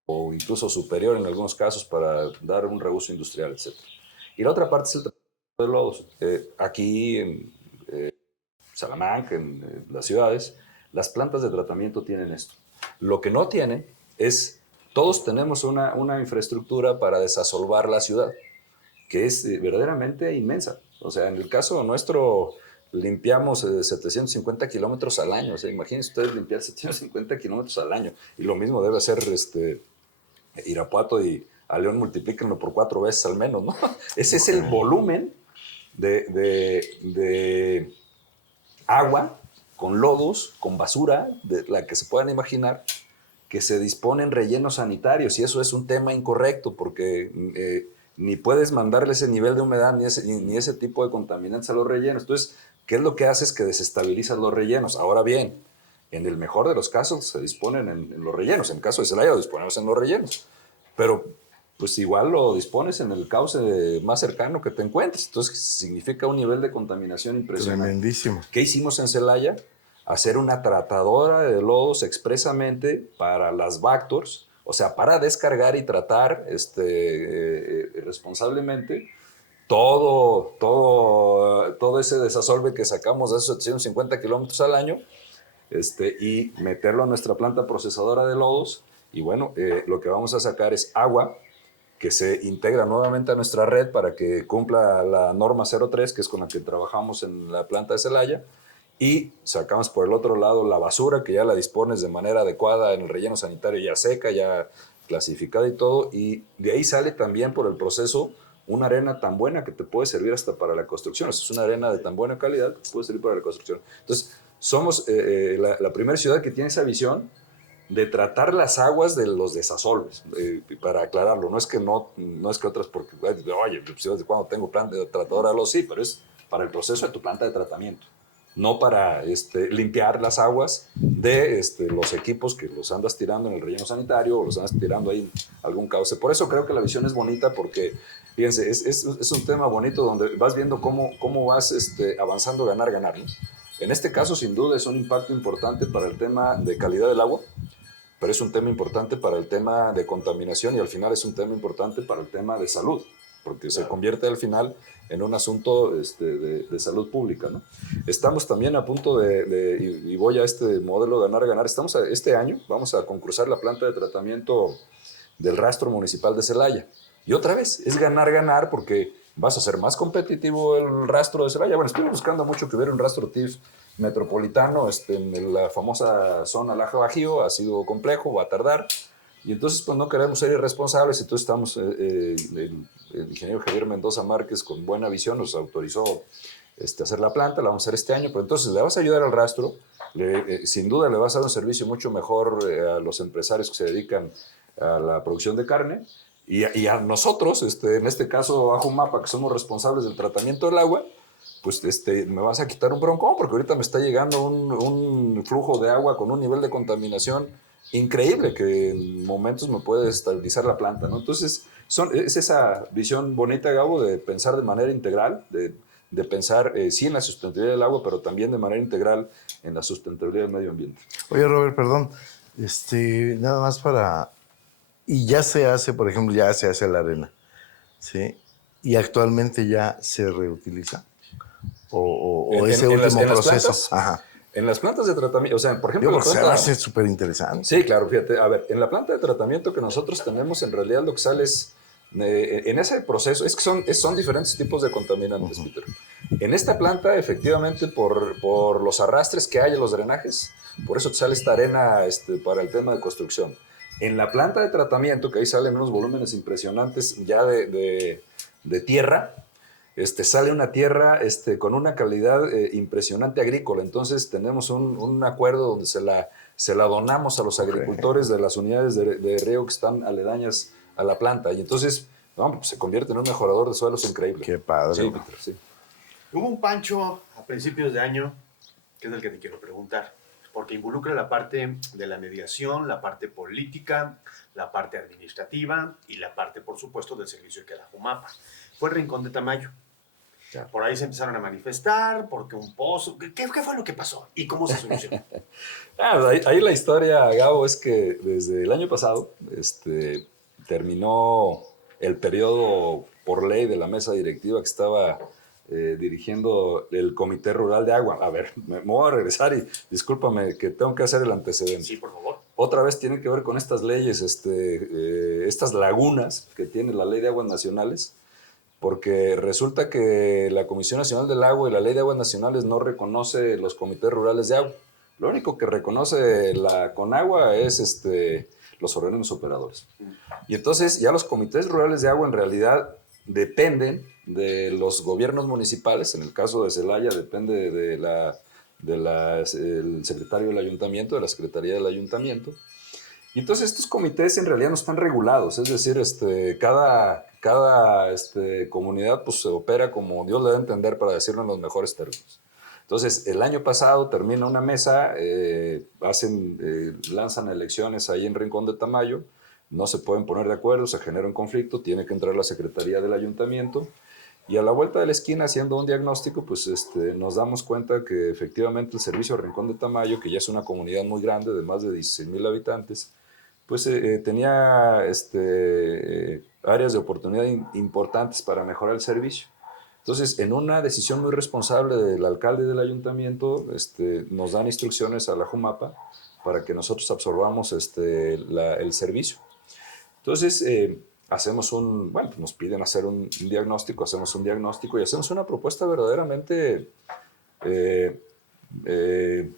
o incluso superior en algunos casos para dar un reuso industrial, etc. Y la otra parte es el tratamiento de lodos. Aquí en Salamanca, en las ciudades, las plantas de tratamiento tienen esto. Lo que no tienen es, todos tenemos una infraestructura para desasolvar la ciudad, que es verdaderamente inmensa. O sea, en el caso nuestro, limpiamos 750 kilómetros al año. O sea, imagínense ustedes limpiar 750 kilómetros al año. Y lo mismo debe hacer Irapuato y a León multiplíquenlo por 4 veces al menos, ¿no? Ese es el volumen de agua, con lodos, con basura, de la que se puedan imaginar, que se disponen rellenos sanitarios. Y eso es un tema incorrecto, porque ni puedes mandarle ese nivel de humedad ni ese tipo de contaminantes a los rellenos. Entonces, ¿qué es lo que hace? Es que desestabilizas los rellenos. Ahora bien, en el mejor de los casos se disponen en los rellenos. En el caso de Celaya lo disponemos en los rellenos. pero pues igual lo dispones en el cauce más cercano que te encuentres. Entonces significa un nivel de contaminación impresionante. Tremendísimo. ¿Qué hicimos en Celaya? Hacer una tratadora de lodos expresamente para las Bactors, o sea, para descargar y tratar responsablemente todo ese desasolve que sacamos de esos 750 kilómetros al año, y meterlo a nuestra planta procesadora de lodos. Y bueno, lo que vamos a sacar es agua que se integra nuevamente a nuestra red para que cumpla la norma 03, que es con la que trabajamos en la planta de Celaya, y sacamos por el otro lado la basura, que ya la dispones de manera adecuada en el relleno sanitario, ya seca, ya clasificada y todo, y de ahí sale también por el proceso una arena tan buena que te puede servir hasta para la construcción. Es una arena de tan buena calidad que puede servir para la construcción. Entonces, somos la primera ciudad que tiene esa visión de tratar las aguas de los desasolves, para aclararlo. No es que otras, porque, oye, ¿desde cuándo tengo planta de tratadora? Sí, pero es para el proceso de tu planta de tratamiento, no para limpiar las aguas de los equipos que los andas tirando en el relleno sanitario o los andas tirando ahí en algún cauce. Por eso creo que la visión es bonita, porque, fíjense, es un tema bonito donde vas viendo cómo vas avanzando, ganar, ¿no? En este caso, sin duda, es un impacto importante para el tema de calidad del agua, pero es un tema importante para el tema de contaminación y al final es un tema importante para el tema de salud, porque se convierte al final en un asunto de salud pública, ¿no? Estamos también a punto y voy a este modelo de ganar, este año vamos a concursar la planta de tratamiento del rastro municipal de Celaya. Y otra vez, es ganar, porque vas a ser más competitivo el rastro de Celaya. Bueno, estoy buscando mucho que hubiera un rastro TIF metropolitano en la famosa zona Laja Bajío. Ha sido complejo, va a tardar. Y entonces, pues no queremos ser irresponsables. Entonces estamos, el ingeniero Javier Mendoza Márquez, con buena visión, nos autorizó hacer la planta. La vamos a hacer este año, pero entonces le vas a ayudar al rastro. Sin duda le vas a dar un servicio mucho mejor a los empresarios que se dedican a la producción de carne. Y a nosotros, en este caso a Jumapa, que somos responsables del tratamiento del agua, pues me vas a quitar un broncón, porque ahorita me está llegando un flujo de agua con un nivel de contaminación increíble que en momentos me puede estabilizar la planta, ¿no? Entonces, es esa visión bonita, Gabo, de pensar de manera integral, de pensar, sí, en la sustentabilidad del agua, pero también de manera integral en la sustentabilidad del medio ambiente. Oye, Robert, perdón, nada más y ya se hace, por ejemplo, ya se hace la arena, ¿sí? Y actualmente ya se reutiliza. O ese último proceso. Ajá. En las plantas de tratamiento, o sea, por ejemplo... Porque se hace súper interesante. Sí, claro, fíjate. A ver, en la planta de tratamiento que nosotros tenemos, en realidad lo que sale es, en ese proceso, es que son diferentes tipos de contaminantes, Peter. En esta planta, efectivamente, por los arrastres que hay en los drenajes, por eso te sale esta arena para el tema de construcción. En la planta de tratamiento, que ahí salen unos volúmenes impresionantes ya de tierra, sale una tierra con una calidad impresionante agrícola. Entonces tenemos un acuerdo donde se la donamos a los agricultores de las unidades de riego que están aledañas a la planta. Y entonces pues se convierte en un mejorador de suelos increíble. Qué padre. Sí, Peter, sí. Hubo un pancho a principios de año, que es el que te quiero preguntar, porque involucra la parte de la mediación, la parte política, la parte administrativa y la parte, por supuesto, del servicio que da Jumapa. Fue el Rincón de Tamayo. Por ahí se empezaron a manifestar, porque un pozo... ¿Qué fue lo que pasó? ¿Y cómo se solucionó? Ahí la historia, Gabo, es que desde el año pasado terminó el periodo por ley de la mesa directiva que estaba dirigiendo el Comité Rural de Agua. A ver, me voy a regresar y discúlpame que tengo que hacer el antecedente. Sí, por favor. Otra vez tiene que ver con estas leyes, estas lagunas que tiene la Ley de Aguas Nacionales, porque resulta que la Comisión Nacional del Agua y la Ley de Aguas Nacionales no reconoce los comités rurales de agua. Lo único que reconoce la Conagua es los organismos operadores. Y entonces ya los comités rurales de agua en realidad dependen de los gobiernos municipales. En el caso de Celaya depende del secretario del ayuntamiento, de la secretaría del ayuntamiento. Y entonces estos comités en realidad no están regulados, es decir, cada comunidad pues, se opera como Dios le da a entender, para decirlo en los mejores términos. Entonces, el año pasado termina una mesa, lanzan elecciones ahí en Rincón de Tamayo, no se pueden poner de acuerdo, se genera un conflicto, tiene que entrar la Secretaría del Ayuntamiento. Y a la vuelta de la esquina, haciendo un diagnóstico, pues nos damos cuenta que efectivamente el servicio Rincón de Tamayo, que ya es una comunidad muy grande de más de 16,000 habitantes, pues tenía áreas de oportunidad importantes para mejorar el servicio. Entonces, en una decisión muy responsable del alcalde y del ayuntamiento, nos dan instrucciones a la Jumapa para que nosotros absorbamos el servicio. Entonces, bueno, nos piden hacer un diagnóstico, hacemos un diagnóstico y hacemos una propuesta verdaderamente eh, eh,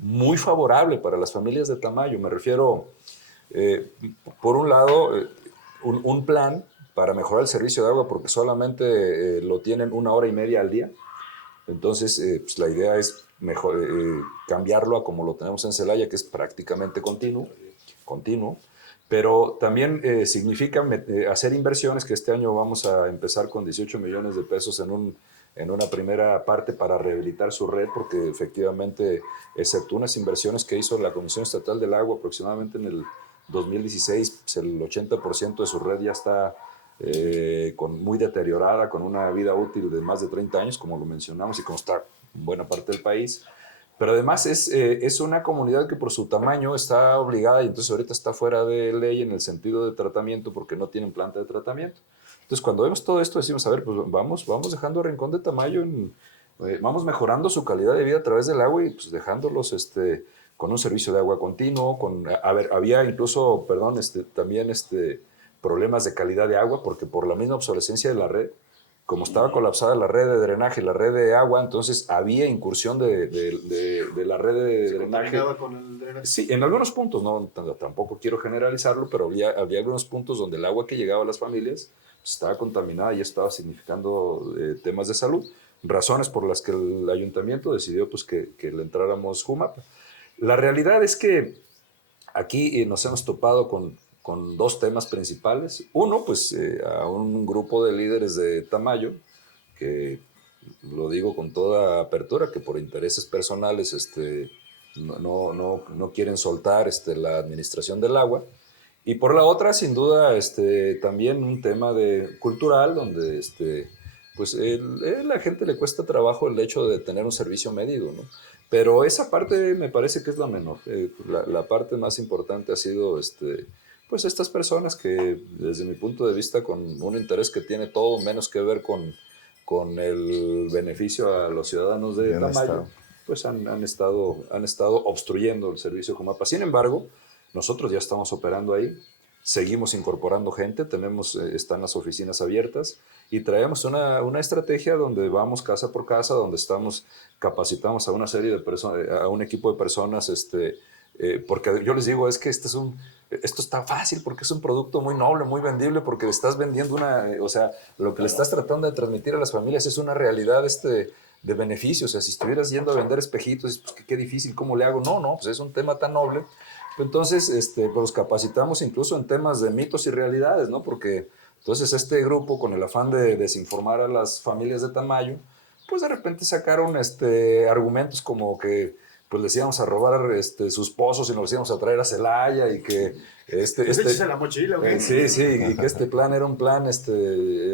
muy favorable para las familias de Tamayo. Me refiero, por un lado, un plan para mejorar el servicio de agua porque solamente lo tienen 1 hora y media al día. Entonces, pues la idea es cambiarlo a como lo tenemos en Celaya, que es prácticamente continuo. Pero también significa hacer inversiones, que este año vamos a empezar con 18 millones de pesos en una primera parte para rehabilitar su red, porque efectivamente, excepto unas inversiones que hizo la Comisión Estatal del Agua aproximadamente en el 2016, pues el 80% de su red ya está muy deteriorada, con una vida útil de más de 30 años, como lo mencionamos, y como está en buena parte del país. Pero además es una comunidad que por su tamaño está obligada y entonces ahorita está fuera de ley en el sentido de tratamiento porque no tienen planta de tratamiento. Entonces cuando vemos todo esto decimos, a ver, pues vamos dejando a Rincón de Tamayo, vamos mejorando su calidad de vida a través del agua y pues dejándolos con un servicio de agua continuo. A ver, había incluso, perdón, también problemas de calidad de agua porque por la misma obsolescencia de la red, como estaba colapsada la red de drenaje y la red de agua, entonces había incursión de la red de drenaje. Con el drenaje. Sí, en algunos puntos, no, tampoco quiero generalizarlo, pero había algunos puntos donde el agua que llegaba a las familias pues, estaba contaminada y estaba significando temas de salud. Razones por las que el ayuntamiento decidió pues, que le entráramos Jumapa. La realidad es que aquí nos hemos topado con dos temas principales. Uno, pues a un grupo de líderes de Tamayo, que lo digo con toda apertura, que por intereses personales no quieren soltar la administración del agua. Y por la otra, sin duda, también un tema cultural, donde pues la gente le cuesta trabajo el hecho de tener un servicio medido, ¿no? Pero esa parte me parece que es la menor. La parte más importante ha sido pues estas personas que, desde mi punto de vista, con un interés que tiene todo menos que ver con el beneficio a los ciudadanos de Tamayo, pues han estado obstruyendo el servicio Jumapa. Sin embargo, nosotros ya estamos operando ahí, seguimos incorporando gente, están las oficinas abiertas y traemos una estrategia donde vamos casa por casa, donde capacitamos a una serie de personas, a un equipo de personas, porque yo les digo, es que esto está fácil porque es un producto muy noble, muy vendible, porque le estás vendiendo o sea, lo que le estás tratando de transmitir a las familias es una realidad de beneficios. O sea, si estuvieras yendo a vender espejitos, pues qué difícil, ¿cómo le hago? No, pues es un tema tan noble. Entonces, pues los capacitamos incluso en temas de mitos y realidades, ¿no? Porque entonces este grupo, con el afán de desinformar a las familias de Tamayo, pues de repente sacaron argumentos como que pues les íbamos a robar sus pozos y nos los íbamos a traer a Celaya y que a la mochila, güey. sí, y que este plan era un plan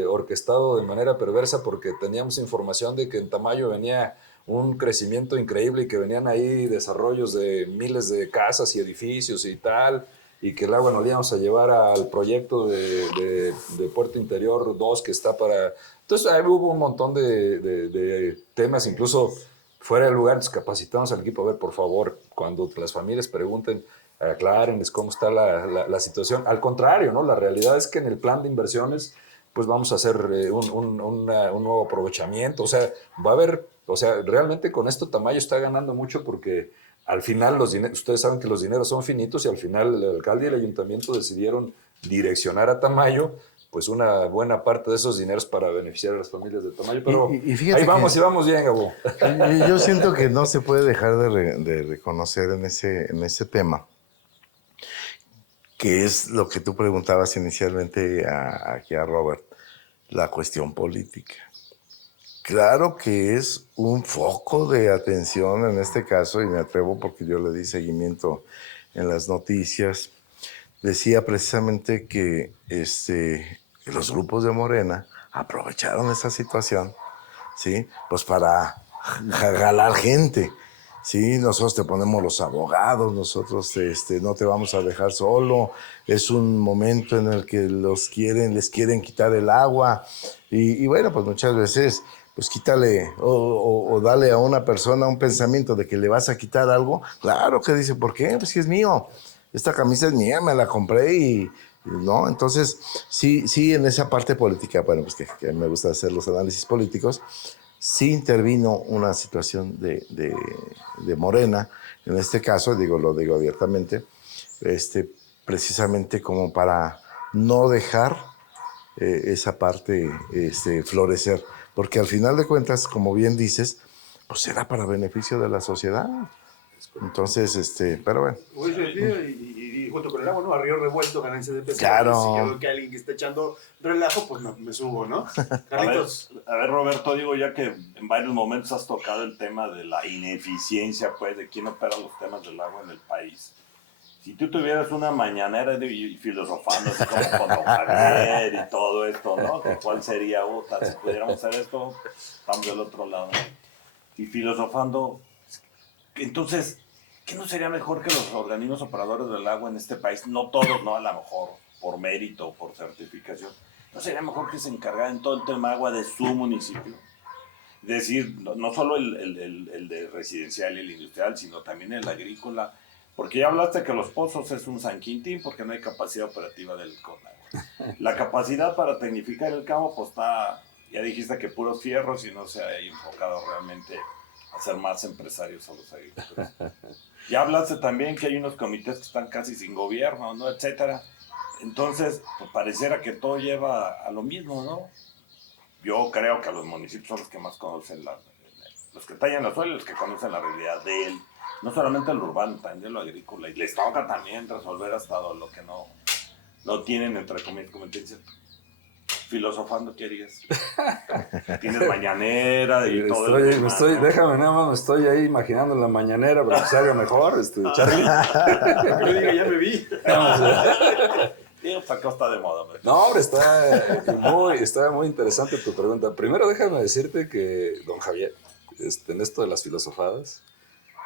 orquestado de manera perversa porque teníamos información de que en Tamayo venía un crecimiento increíble y que venían ahí desarrollos de miles de casas y edificios y tal, y que el agua nos íbamos a llevar al proyecto de Puerto Interior 2 que está para... Entonces ahí hubo un montón de temas, incluso fuera de lugar, capacitamos al equipo, a ver, por favor, cuando las familias pregunten, aclárenles cómo está la situación. Al contrario, ¿no? La realidad es que en el plan de inversiones, pues vamos a hacer un nuevo aprovechamiento. O sea, va a haber, o sea, realmente con esto Tamayo está ganando mucho porque al final ustedes saben que los dineros son finitos y al final el alcalde y el ayuntamiento decidieron direccionar a Tamayo pues una buena parte de esos dineros para beneficiar a las familias de Tamayo, pero y fíjate ahí vamos y vamos bien, Gabo. Yo siento que no se puede dejar de reconocer en ese tema, que es lo que tú preguntabas inicialmente aquí a Robert, la cuestión política. Claro que es un foco de atención en este caso, y me atrevo porque yo le di seguimiento en las noticias, decía precisamente que los grupos de Morena aprovecharon esa situación, ¿sí? Pues para jalar gente, ¿sí? Nosotros te ponemos los abogados, nosotros no te vamos a dejar solo, es un momento en el que les quieren quitar el agua, y bueno, pues muchas veces, pues quítale o dale a una persona un pensamiento de que le vas a quitar algo, claro que dice, ¿por qué? Pues si es mío, esta camisa es mía, me la compré y ¿no? Entonces, sí, en esa parte política, bueno, pues que me gusta hacer los análisis políticos, sí intervino una situación de Morena, en este caso, lo digo abiertamente, precisamente como para no dejar esa parte florecer, porque al final de cuentas, como bien dices, pues era para beneficio de la sociedad. Entonces, pero bueno. Muy sentido y junto con el agua, ¿no? A río revuelto, ganancia de pescado. Claro. Si yo veo que alguien que está echando relajo, pues me subo, ¿no? Carlitos. A ver, Roberto, digo, ya que en varios momentos has tocado el tema de la ineficiencia, pues, de quién opera los temas del agua en el país. Si tú tuvieras una mañanera y filosofando así como con Don Javier y todo esto, ¿no? ¿Cuál sería otra? Si pudiéramos hacer esto, estamos del otro lado, ¿no? Y filosofando, entonces, ¿qué no sería mejor que los organismos operadores del agua en este país, no todos, no a lo mejor por mérito o por certificación, no sería mejor que se encargaran todo el tema agua de su municipio? Es decir, no solo el de residencial y el industrial, sino también el agrícola, porque ya hablaste que los pozos es un San Quintín porque no hay capacidad operativa del CONAGUA. La capacidad para tecnificar el campo, pues está, ya dijiste que puros fierros y no se ha enfocado realmente a ser más empresarios a los agricultores. Ya hablaste también que hay unos comités que están casi sin gobierno, ¿no? Etcétera. Entonces, pues pareciera que todo lleva a lo mismo, ¿no? Yo creo que los municipios son los que más conocen los que tallan la suelo, los que conocen la realidad de él. No solamente el urbano, también de lo agrícola. Y les toca también resolver hasta lo que no tienen, entre competencias. Filosofando, ¿qué harías? Tienes mañanera y todo el tema, ¿no? Déjame nada más, me estoy ahí imaginando la mañanera para que se haga mejor, Charlie. Yo digo, ya me vi. Digo, pues acá está de moda. ¿No? No, hombre, está muy interesante tu pregunta. Primero déjame decirte que don Javier, en esto de las filosofadas,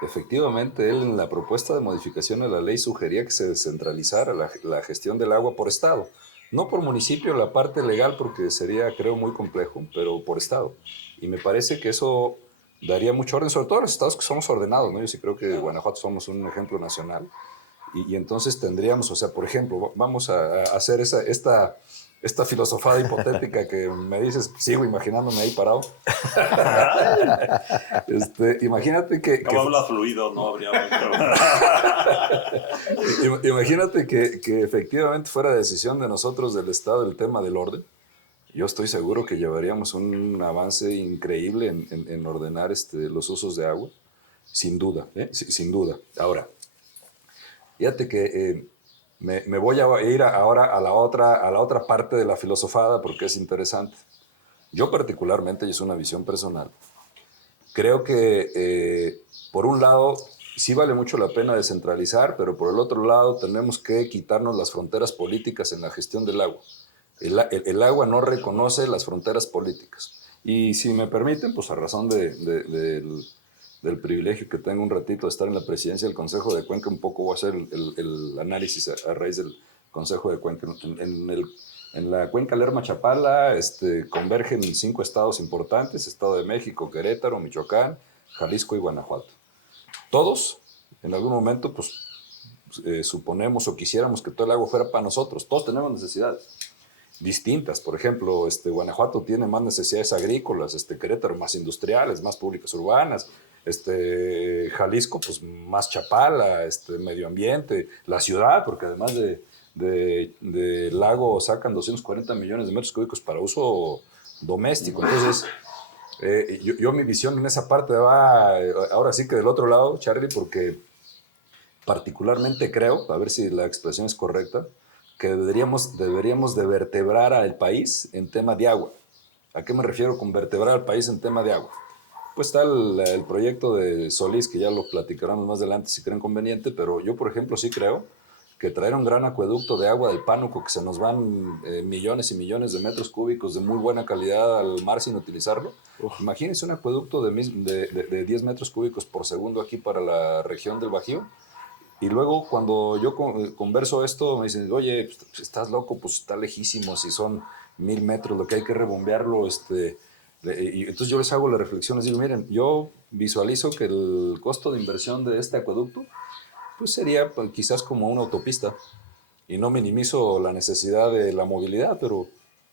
efectivamente él en la propuesta de modificación de la ley sugería que se descentralizara la gestión del agua por estado. No por municipio, la parte legal, porque sería, creo, muy complejo, pero por estado. Y me parece que eso daría mucho orden, sobre todo los estados que somos ordenados, ¿no? Yo sí creo que Guanajuato somos un ejemplo nacional. Y entonces tendríamos, o sea, por ejemplo, vamos a hacer esta filosofada hipotética que me dices, sigo imaginándome ahí parado. Imagínate que... Como habla fluido, no habría mucho. Imagínate que efectivamente fuera decisión de nosotros del Estado el tema del orden. Yo estoy seguro que llevaríamos un avance increíble en ordenar los usos de agua, sin duda, sin duda. Ahora, fíjate que me voy a ir ahora a la otra parte de la filosofada porque es interesante. Yo particularmente, y es una visión personal, creo que por un lado sí vale mucho la pena descentralizar, pero por el otro lado tenemos que quitarnos las fronteras políticas en la gestión del agua. El agua no reconoce las fronteras políticas. Y si me permiten, pues a razón del privilegio que tengo un ratito de estar en la presidencia del Consejo de Cuenca, un poco voy a hacer el análisis a raíz del Consejo de Cuenca. En la cuenca Lerma-Chapala convergen 5 estados importantes: Estado de México, Querétaro, Michoacán, Jalisco y Guanajuato. Todos, en algún momento, pues suponemos o quisiéramos que todo el agua fuera para nosotros. Todos tenemos necesidades distintas. Por ejemplo, Guanajuato tiene más necesidades agrícolas, Querétaro más industriales, más públicas urbanas, Jalisco pues más Chapala, medio ambiente, la ciudad, porque además del lago sacan 240 millones de metros cúbicos para uso doméstico. Entonces, yo mi visión en esa parte va ahora sí que del otro lado, Charlie, porque particularmente creo, a ver si la expresión es correcta, que deberíamos de vertebrar al país en tema de agua. ¿A qué me refiero con vertebrar al país en tema de agua? Pues está el proyecto de Solís, que ya lo platicaremos más adelante si creen conveniente, pero yo, por ejemplo, sí creo que traer un gran acueducto de agua del Pánuco, que se nos van millones y millones de metros cúbicos de muy buena calidad al mar sin utilizarlo. Imagínense un acueducto de 10 metros cúbicos por segundo aquí para la región del Bajío. Y luego cuando yo converso esto, me dicen, oye, pues, estás loco, pues está lejísimo, si son 1000 metros, lo que hay que rebombearlo. Y entonces yo les hago la reflexión, les digo, miren, yo visualizo que el costo de inversión de este acueducto pues sería pues, quizás como una autopista. Y no minimizo la necesidad de la movilidad, pero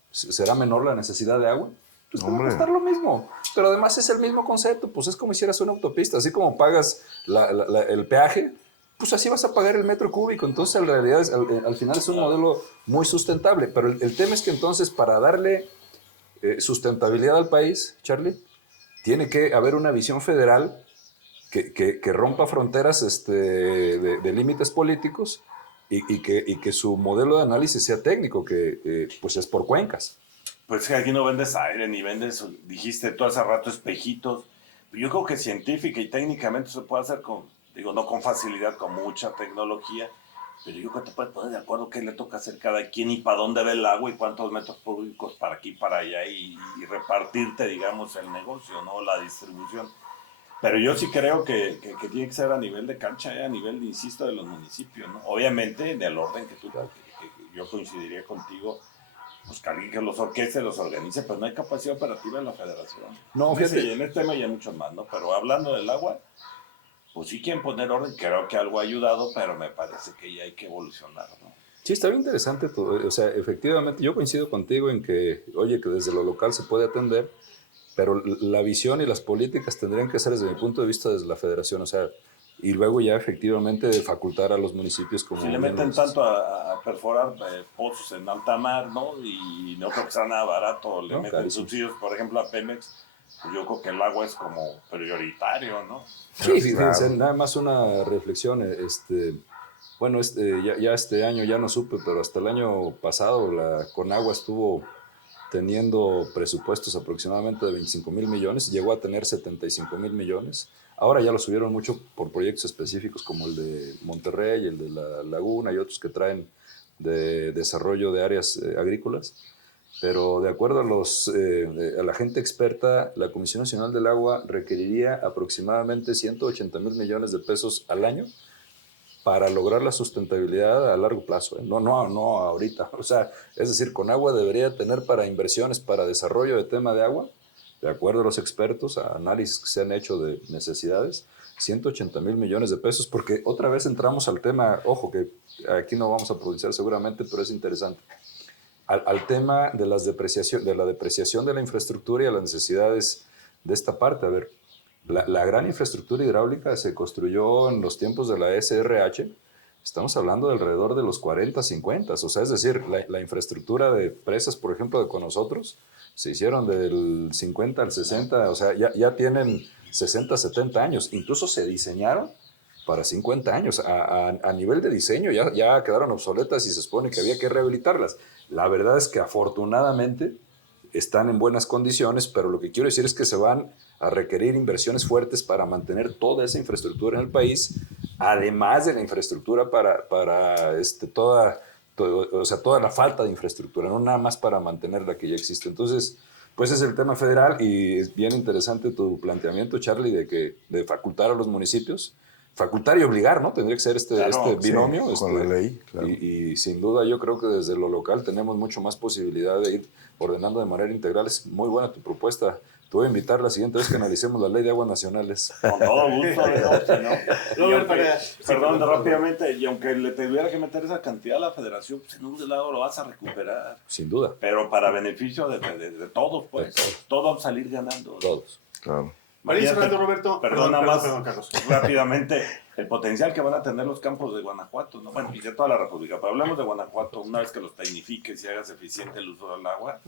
¿será menor la necesidad de agua? Pues te va a costar lo mismo. Pero además es el mismo concepto, pues es como hicieras una autopista. Así como pagas el peaje, pues así vas a pagar el metro cúbico. Entonces, en realidad, al final es un modelo muy sustentable. Pero el tema es que entonces, para darle sustentabilidad al país, Charlie, tiene que haber una visión federal que rompa fronteras de límites políticos y que su modelo de análisis sea técnico, que pues es por cuencas. Pues que aquí no vendes aire, ni vendes, dijiste tú hace rato, espejitos. Yo creo que científica y técnicamente se puede hacer con, digo, no con facilidad, con mucha tecnología, pero yo creo que te puedes poner de acuerdo qué le toca hacer cada quien y para dónde ve el agua y cuántos metros cúbicos para aquí, para allá y repartirte, digamos, el negocio, ¿no? La distribución. Pero yo sí creo que tiene que ser a nivel de cancha, a nivel, insisto, de los municipios, ¿no? Obviamente, en el orden que yo coincidiría contigo, pues que alguien que los orqueste, los organice, pues no hay capacidad operativa en la federación. No, fíjate. Y en este tema ya hay muchos más, ¿no? Pero hablando del agua, pues sí quieren poner orden, creo que algo ha ayudado, pero me parece que ya hay que evolucionar, ¿no? Sí, está bien interesante todo. O sea, efectivamente, yo coincido contigo en que, oye, que desde lo local se puede atender, pero la visión y las políticas tendrían que ser desde mi punto de vista desde la federación, o sea, y luego ya efectivamente facultar a los municipios como... Si le meten tanto a perforar pozos en alta mar, ¿no? Y no creo que sea nada barato, le meten carísimo. subsidios, por ejemplo, a Pemex, pues yo creo que el agua es como prioritario, ¿no? Sí, fíjense, Claro. nada más una reflexión, bueno, ya este año ya no supe, pero hasta el año pasado la Conagua estuvo teniendo presupuestos aproximadamente de 25,000 millones, llegó a tener 75,000 millones. Ahora ya lo subieron mucho por proyectos específicos como el de Monterrey, el de la Laguna y otros que traen de desarrollo de áreas agrícolas. Pero de acuerdo a la gente experta, la Comisión Nacional del Agua requeriría aproximadamente 180,000 millones de pesos al año para lograr la sustentabilidad a largo plazo, ¿eh? No ahorita. O sea, es decir, Conagua debería tener para inversiones, para desarrollo de tema de agua, de acuerdo a los expertos, a análisis que se han hecho de necesidades, 180,000 millones de pesos, porque otra vez entramos al tema, ojo, que aquí no vamos a producir seguramente, pero es interesante, al tema de la depreciación de la infraestructura y a las necesidades de esta parte. A ver, la gran infraestructura hidráulica se construyó en los tiempos de la SRH. Estamos hablando de alrededor de los 40, 50. O sea, es decir, la infraestructura de presas, por ejemplo, de con nosotros, se hicieron del 50 al 60. O sea, ya tienen 60, 70 años. Incluso se diseñaron para 50 años. A nivel de diseño ya quedaron obsoletas y se supone que había que rehabilitarlas. La verdad es que afortunadamente están en buenas condiciones, pero lo que quiero decir es que se van a requerir inversiones fuertes para mantener toda esa infraestructura en el país, además de la infraestructura o sea, toda la falta de infraestructura, no nada más para mantener la que ya existe. Entonces, pues es el tema federal y es bien interesante tu planteamiento, Charlie, de facultar a los municipios, facultar y obligar, ¿no? Tendría que ser Claro, este binomio. Sí, con la ley, claro. Y sin duda yo creo que desde lo local tenemos mucho más posibilidad de ir ordenando de manera integral. Es muy buena tu propuesta. Te voy a invitar la siguiente vez que analicemos la ley de aguas nacionales. Con todo gusto, ¿no? Robert, Perdón, rápidamente, y aunque le tuviera que meter esa cantidad a la federación, pues en un lado lo vas a recuperar. Sin duda. Pero para beneficio de todos, pues. Todos vamos a salir ganando. Todos. Claro. María Imagínate, Fernando, Roberto. Perdón, nada más Perdón, Carlos. rápidamente, el potencial que van a tener los campos de Guanajuato, ¿no? Bueno, y de toda la República, pero hablemos de Guanajuato, una vez que los tecnifiques y hagas eficiente el uso del agua,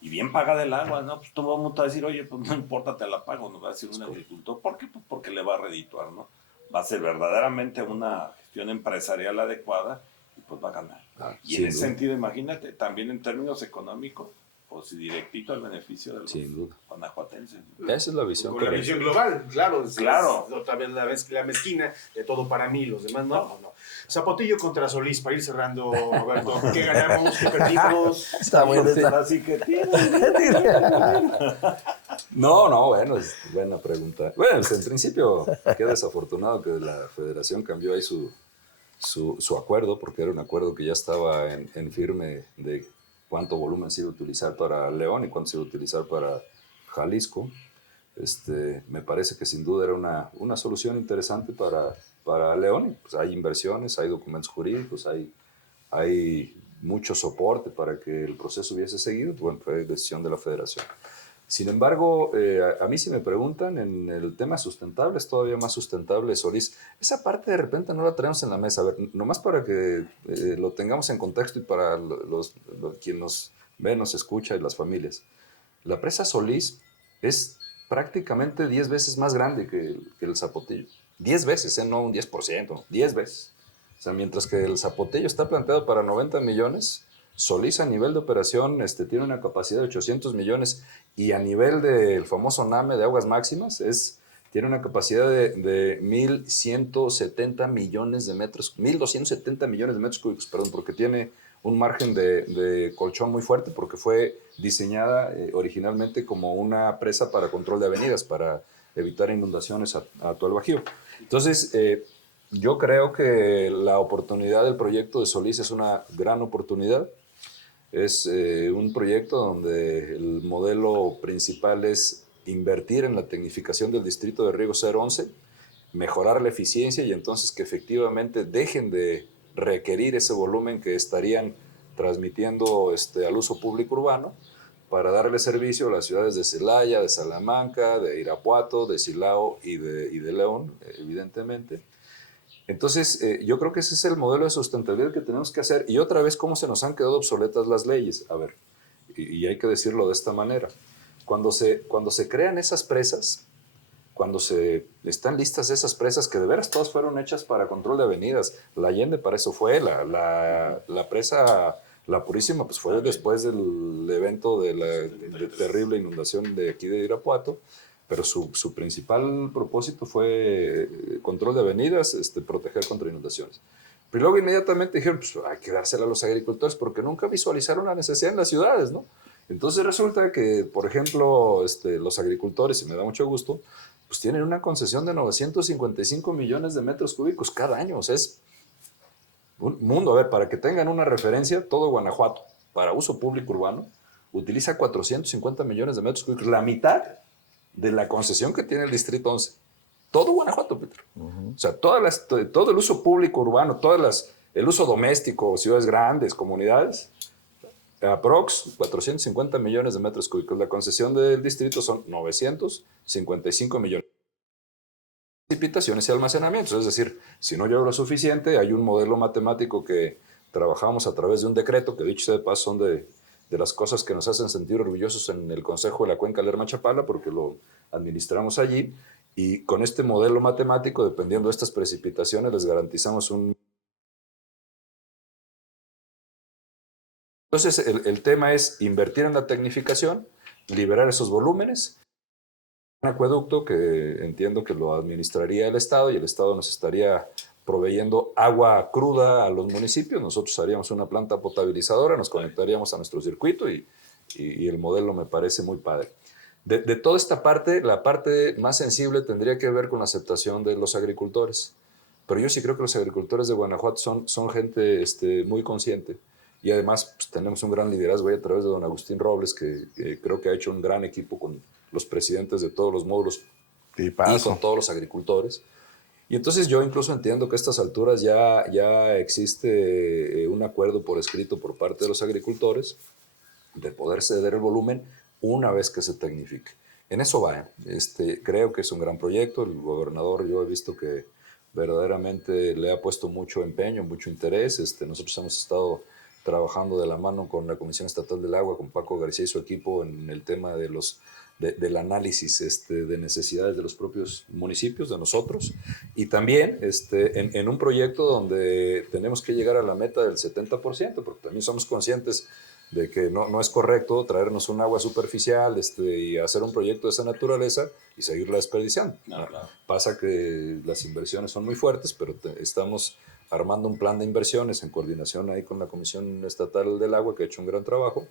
y bien paga del agua, ¿no? Pues todo el mundo va a decir, oye, pues no importa, te la pago, nos va a decir un agricultor. ¿Por qué? Pues porque le va a redituar, ¿no? Va a ser verdaderamente una gestión empresarial adecuada y pues va a ganar. Y en ese sentido, imagínate, también en términos económicos, pues directito al beneficio de los guanajuatenses. Esa es la visión. Con la visión global, claro. Claro. Otra vez la mezquina de todo para mí, los demás no. Zapotillo contra Solís, para ir cerrando, Roberto. ¿Qué ganamos? ¿Qué perdimos? Está bueno esa. Así que No, bueno, es buena pregunta. Bueno, en principio, qué desafortunado que la federación cambió ahí su acuerdo, porque era un acuerdo que ya estaba en firme de cuánto volumen se iba a utilizar para León y cuánto se iba a utilizar para Jalisco. Me parece que sin duda era una solución interesante para León. Pues hay inversiones, hay documentos jurídicos, hay mucho soporte para que el proceso hubiese seguido. Bueno, fue decisión de la federación. Sin embargo, a mí si me preguntan, en el tema sustentable es todavía más sustentable Solís. Esa parte de repente no la traemos en la mesa. A ver, nomás para que lo tengamos en contexto y para quien nos ve, nos escucha y las familias. La presa Solís es prácticamente 10 veces más grande que el Zapotillo. 10 veces, no un 10%, 10 veces. O sea, mientras que el Zapotillo está planteado para 90 millones, Solís a nivel de operación tiene una capacidad de 800 millones y a nivel del famoso NAME de aguas máximas tiene una capacidad de 1.170 millones de metros, 1.270 millones de metros cúbicos, perdón, porque tiene un margen de colchón muy fuerte porque fue diseñada originalmente como una presa para control de avenidas, para evitar inundaciones a todo el Bajío. Entonces, yo creo que la oportunidad del proyecto de Solís es una gran oportunidad. Es un proyecto donde el modelo principal es invertir en la tecnificación del distrito de riego 011, mejorar la eficiencia y entonces que efectivamente dejen de requerir ese volumen que estarían transmitiendo al uso público urbano para darle servicio a las ciudades de Celaya, de Salamanca, de Irapuato, de Silao y de León, evidentemente. Entonces, yo creo que ese es el modelo de sustentabilidad que tenemos que hacer. Y otra vez, ¿cómo se nos han quedado obsoletas las leyes? A ver, y hay que decirlo de esta manera. Cuando se crean esas presas, cuando están listas esas presas, que de veras todas fueron hechas para control de avenidas, la Allende para eso fue, la presa La Purísima pues fue después del evento de terrible inundación de aquí de Irapuato, pero su principal propósito fue control de avenidas, proteger contra inundaciones. Pero luego inmediatamente dijeron, pues hay que dársela a los agricultores porque nunca visualizaron la necesidad en las ciudades, ¿no? Entonces resulta que, por ejemplo, los agricultores, y me da mucho gusto, pues tienen una concesión de 955 millones de metros cúbicos cada año. O sea, es un mundo. A ver, para que tengan una referencia, todo Guanajuato, para uso público urbano, utiliza 450 millones de metros cúbicos, la mitad de la concesión que tiene el Distrito 11. Todo Guanajuato, Peter. O sea, todo el uso público urbano, el uso doméstico, ciudades grandes, comunidades, aprox 450 millones de metros cúbicos. La concesión del distrito son 955 millones. Precipitaciones y almacenamientos, es decir, si no llueve lo suficiente, hay un modelo matemático que trabajamos a través de un decreto, que dicho sea de paso son de las cosas que nos hacen sentir orgullosos en el Consejo de la Cuenca Lerma-Chapala, porque lo administramos allí, y con este modelo matemático, dependiendo de estas precipitaciones, les garantizamos un... Entonces, el tema es invertir en la tecnificación, liberar esos volúmenes. Un acueducto que entiendo que lo administraría el Estado y el Estado nos estaría proveyendo agua cruda a los municipios. Nosotros haríamos una planta potabilizadora, nos conectaríamos a nuestro circuito y el modelo me parece muy padre. De toda esta parte, la parte más sensible tendría que ver con la aceptación de los agricultores. Pero yo sí creo que los agricultores de Guanajuato son gente muy consciente. Y además pues, tenemos un gran liderazgo ahí a través de don Agustín Robles, que creo que ha hecho un gran equipo con los presidentes de todos los módulos y con todos los agricultores. Y entonces yo incluso entiendo que a estas alturas ya existe un acuerdo por escrito por parte de los agricultores de poder ceder el volumen una vez que se tecnifique. En eso va. Creo que es un gran proyecto. El gobernador, yo he visto que verdaderamente le ha puesto mucho empeño, mucho interés. Nosotros hemos estado trabajando de la mano con la Comisión Estatal del Agua, con Paco García y su equipo en el tema del análisis de necesidades de los propios municipios, de nosotros, y también en un proyecto donde tenemos que llegar a la meta del 70%, porque también somos conscientes de que no es correcto traernos un agua superficial y hacer un proyecto de esa naturaleza y seguirla desperdiciando. Claro. Pasa que las inversiones son muy fuertes, pero estamos armando un plan de inversiones en coordinación ahí con la Comisión Estatal del Agua, que ha hecho un gran trabajo,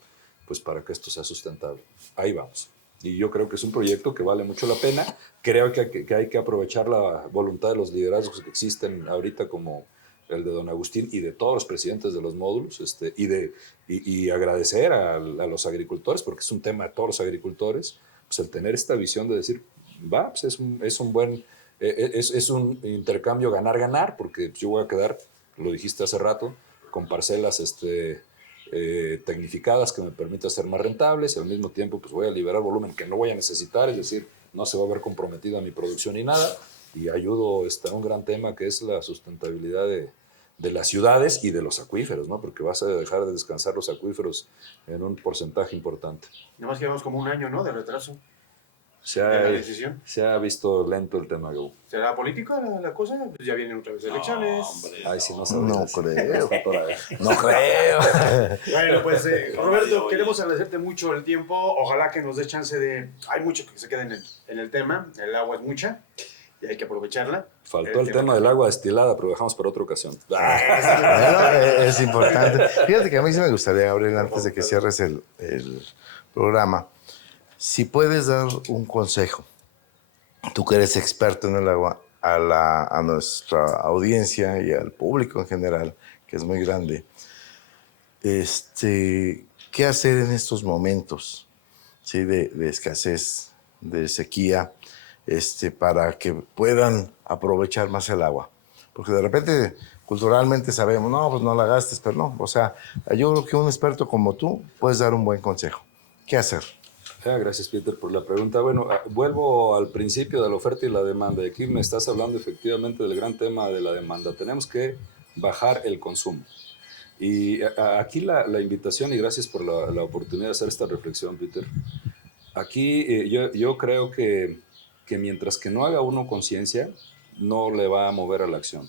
pues para que esto sea sustentable. Ahí vamos. Y yo creo que es un proyecto que vale mucho la pena. Creo que hay que aprovechar la voluntad de los liderazgos que existen ahorita, como el de don Agustín y de todos los presidentes de los módulos, y agradecer a los agricultores, porque es un tema de todos los agricultores, pues el tener esta visión de decir, va, pues es un buen, es un intercambio ganar-ganar, porque yo voy a quedar, lo dijiste hace rato, con parcelas tecnificadas que me permitan ser más rentables, y al mismo tiempo pues voy a liberar volumen que no voy a necesitar, es decir, no se va a ver comprometido a mi producción ni nada, y ayudo a un gran tema que es la sustentabilidad de las ciudades y de los acuíferos, ¿no? Porque vas a dejar de descansar los acuíferos en un porcentaje importante. Nada más que llevamos como un año, ¿no? De retraso Se de la ha, decisión. se ha visto lento el tema, Gabo. ¿Será política la cosa? Pues ya vienen otra vez elecciones. No, hombre, Ay, si no No sabías. creo. No creo. Bueno, pues Roberto, Oye. queremos agradecerte mucho el tiempo. Ojalá que nos dé chance de... Hay mucho que se quede en el tema. El agua es mucha y hay que aprovecharla. Faltó el tema del agua destilada, pero dejamos para otra ocasión. Bueno, es importante. Fíjate que a mí sí me gustaría, Gabriel, antes de que cierres el programa, si puedes dar un consejo, tú que eres experto en el agua, a nuestra audiencia y al público en general, que es muy grande, ¿qué hacer en estos momentos, ¿sí? de escasez, de sequía, para que puedan aprovechar más el agua? Porque de repente, culturalmente sabemos, no, pues no la gastes, pero no. O sea, yo creo que un experto como tú puedes dar un buen consejo. ¿Qué hacer? Gracias, Peter, por la pregunta. Bueno, vuelvo al principio de la oferta y la demanda. Y aquí me estás hablando efectivamente del gran tema de la demanda. Tenemos que bajar el consumo. Y aquí la invitación, y gracias por la oportunidad de hacer esta reflexión, Peter. Aquí yo creo que mientras que no haga uno conciencia, no le va a mover a la acción.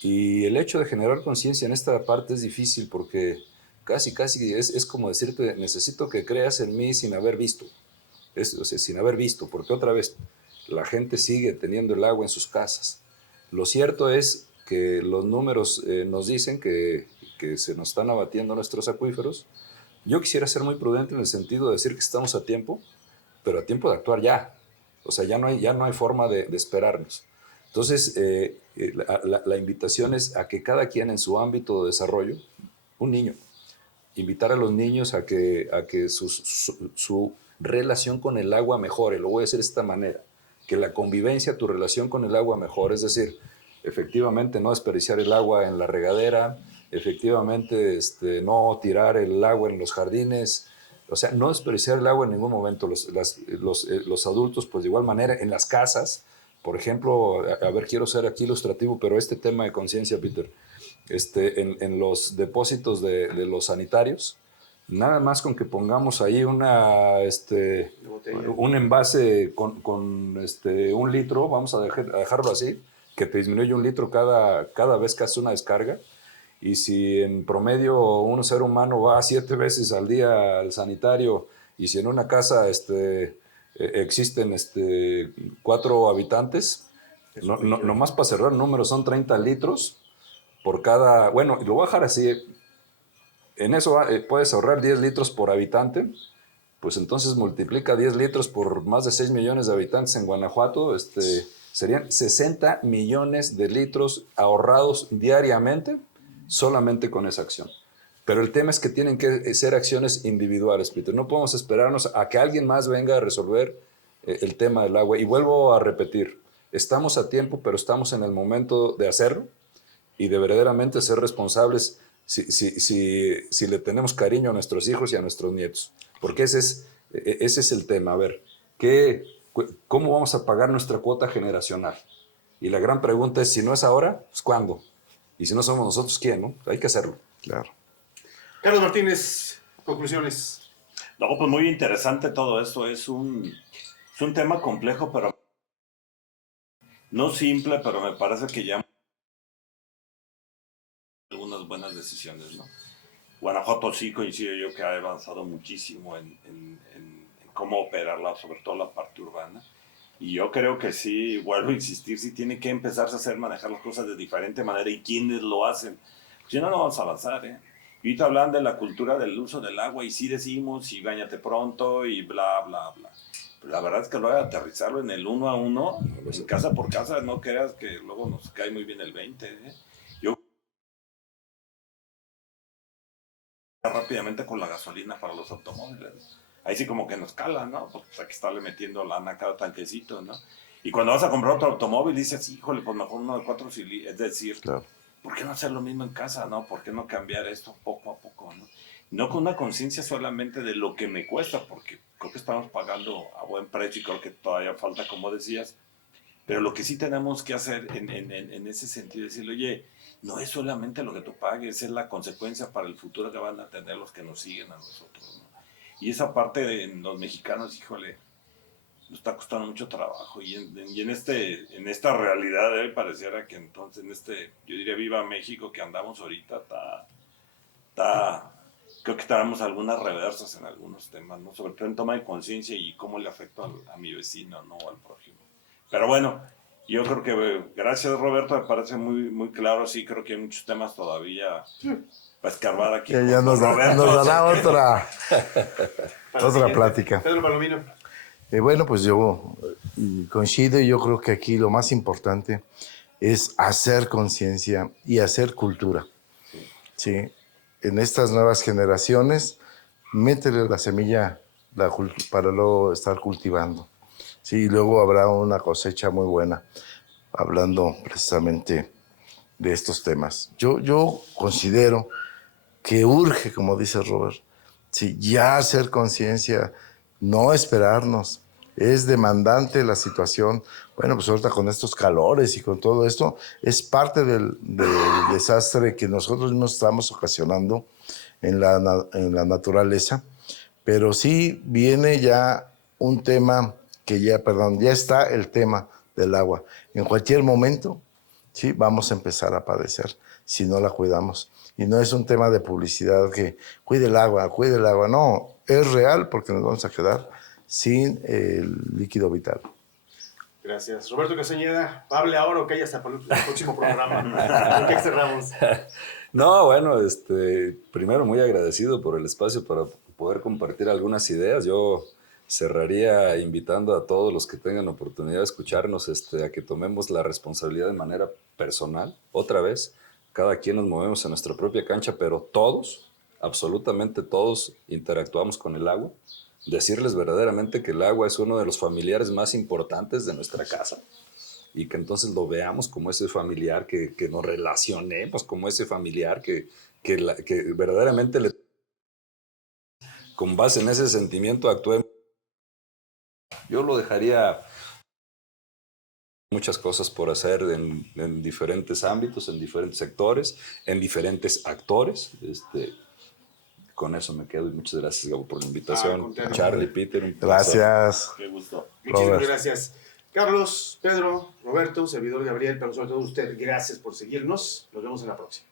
Y el hecho de generar conciencia en esta parte es difícil porque casi es como decirte, necesito que creas en mí sin haber visto. O sea, sin haber visto, porque otra vez la gente sigue teniendo el agua en sus casas. Lo cierto es que los números nos dicen que se nos están abatiendo nuestros acuíferos. Yo quisiera ser muy prudente en el sentido de decir que estamos a tiempo, pero a tiempo de actuar ya. O sea, ya no hay forma de esperarnos. Entonces, la invitación es a que cada quien en su ámbito de desarrollo, un niño, invitar a los niños a que su relación con el agua mejore. Lo voy a decir de esta manera, que la convivencia, tu relación con el agua mejore. Es decir, efectivamente no desperdiciar el agua en la regadera, efectivamente no tirar el agua en los jardines, o sea, no desperdiciar el agua en ningún momento. Los adultos, pues de igual manera, en las casas, por ejemplo, a ver, quiero ser aquí ilustrativo, pero este tema de conciencia, Peter, en los depósitos de los sanitarios, nada más con que pongamos ahí un envase con 1 litro, vamos a dejarlo así, que te disminuye 1 litro cada vez que haces una descarga. Y si en promedio un ser humano va 7 veces al día al sanitario, y si en una casa existen 4 habitantes, nomás para cerrar el número son 30 litros por cada, bueno, lo voy a dejar así, en eso puedes ahorrar 10 litros por habitante, pues entonces multiplica 10 litros por más de 6 millones de habitantes en Guanajuato, serían 60 millones de litros ahorrados diariamente solamente con esa acción. Pero el tema es que tienen que ser acciones individuales, Peter. No podemos esperarnos a que alguien más venga a resolver el tema del agua. Y vuelvo a repetir, estamos a tiempo, pero estamos en el momento de hacerlo y de verdaderamente ser responsables si le tenemos cariño a nuestros hijos y a nuestros nietos. Porque ese es el tema. A ver, ¿cómo vamos a pagar nuestra cuota generacional? Y la gran pregunta es, si no es ahora, pues ¿cuándo? Y si no somos nosotros, ¿quién? ¿No? Hay que hacerlo. Claro. Carlos Martínez, conclusiones. No, pues muy interesante todo esto. Es un tema complejo, pero no simple, pero me parece que ya algunas buenas decisiones, ¿no? Guanajuato sí coincido yo que ha avanzado muchísimo en cómo operarla, sobre todo la parte urbana. Y yo creo que sí, vuelvo a insistir, sí tiene que empezarse a hacer, manejar las cosas de diferente manera y quiénes lo hacen. Si no, no vamos a avanzar, ¿eh? Y ahorita hablan de la cultura del uso del agua y sí decimos, y báñate pronto y bla, bla, bla. Pero la verdad es que lo voy a aterrizarlo en el 1 a 1, en casa por casa, no creas que luego nos cae muy bien el 20, ¿eh? Yo rápidamente con la gasolina para los automóviles. Ahí sí como que nos cala, ¿no? Porque hay que estarle metiendo lana a cada tanquecito, ¿no? Y cuando vas a comprar otro automóvil dices, híjole, pues mejor uno de 4 cilindros. Es decir, Claro. ¿por qué no hacer lo mismo en casa, no? ¿Por qué no cambiar esto poco a poco, no? No con una conciencia solamente de lo que me cuesta, porque creo que estamos pagando a buen precio y creo que todavía falta, como decías, pero lo que sí tenemos que hacer en ese sentido es decirle, oye, no es solamente lo que tú pagues, es la consecuencia para el futuro que van a tener los que nos siguen a nosotros, ¿no? Y esa parte de los mexicanos, híjole, nos está costando mucho trabajo. Y en esta realidad de hoy pareciera que entonces, yo diría Viva México que andamos ahorita, creo que tenemos algunas reversas en algunos temas, ¿no? Sobre todo en toma de conciencia y cómo le afecta a mi vecino, ¿no? Al prójimo. Pero bueno, yo creo que, gracias Roberto, me parece muy, muy claro, sí, creo que hay muchos temas todavía para escarbar aquí. Ya nos dará otra plática. Pedro Palomino. Bueno, pues yo coincido y yo creo que aquí lo más importante es hacer conciencia y hacer cultura. ¿Sí? En estas nuevas generaciones, métele la semilla para luego estar cultivando. Sí, y luego habrá una cosecha muy buena, hablando precisamente de estos temas. Yo considero que urge, como dice Robert, sí, ya hacer conciencia, no esperarnos. Es demandante la situación. Bueno, pues ahorita con estos calores y con todo esto, es parte del desastre que nosotros mismos estamos ocasionando en la naturaleza. Pero sí viene ya un tema ya está el tema del agua. En cualquier momento, sí, vamos a empezar a padecer si no la cuidamos. Y no es un tema de publicidad que cuide el agua. No, es real porque nos vamos a quedar sin el líquido vital. Gracias. Roberto Castañeda, hable ahora o que haya hasta el próximo programa. ¿Con qué cerramos? No, bueno, primero muy agradecido por el espacio para poder compartir algunas ideas. Yo cerraría invitando a todos los que tengan oportunidad de escucharnos a que tomemos la responsabilidad de manera personal. Otra vez, cada quien nos movemos en nuestra propia cancha, pero todos, absolutamente todos, interactuamos con el agua. Decirles verdaderamente que el agua es uno de los familiares más importantes de nuestra casa y que entonces lo veamos como ese familiar, que nos relacionemos como ese familiar, que verdaderamente con base en ese sentimiento actuemos. Yo lo dejaría muchas cosas por hacer en diferentes ámbitos, en diferentes sectores, en diferentes actores. Con eso me quedo y muchas gracias, Gabo, por la invitación. Charlie, Peter, un placer. Gracias. Qué gusto. Muchísimas gracias. Carlos, Pedro, Roberto, servidor Gabriel, pero sobre todo usted, gracias por seguirnos. Nos vemos en la próxima.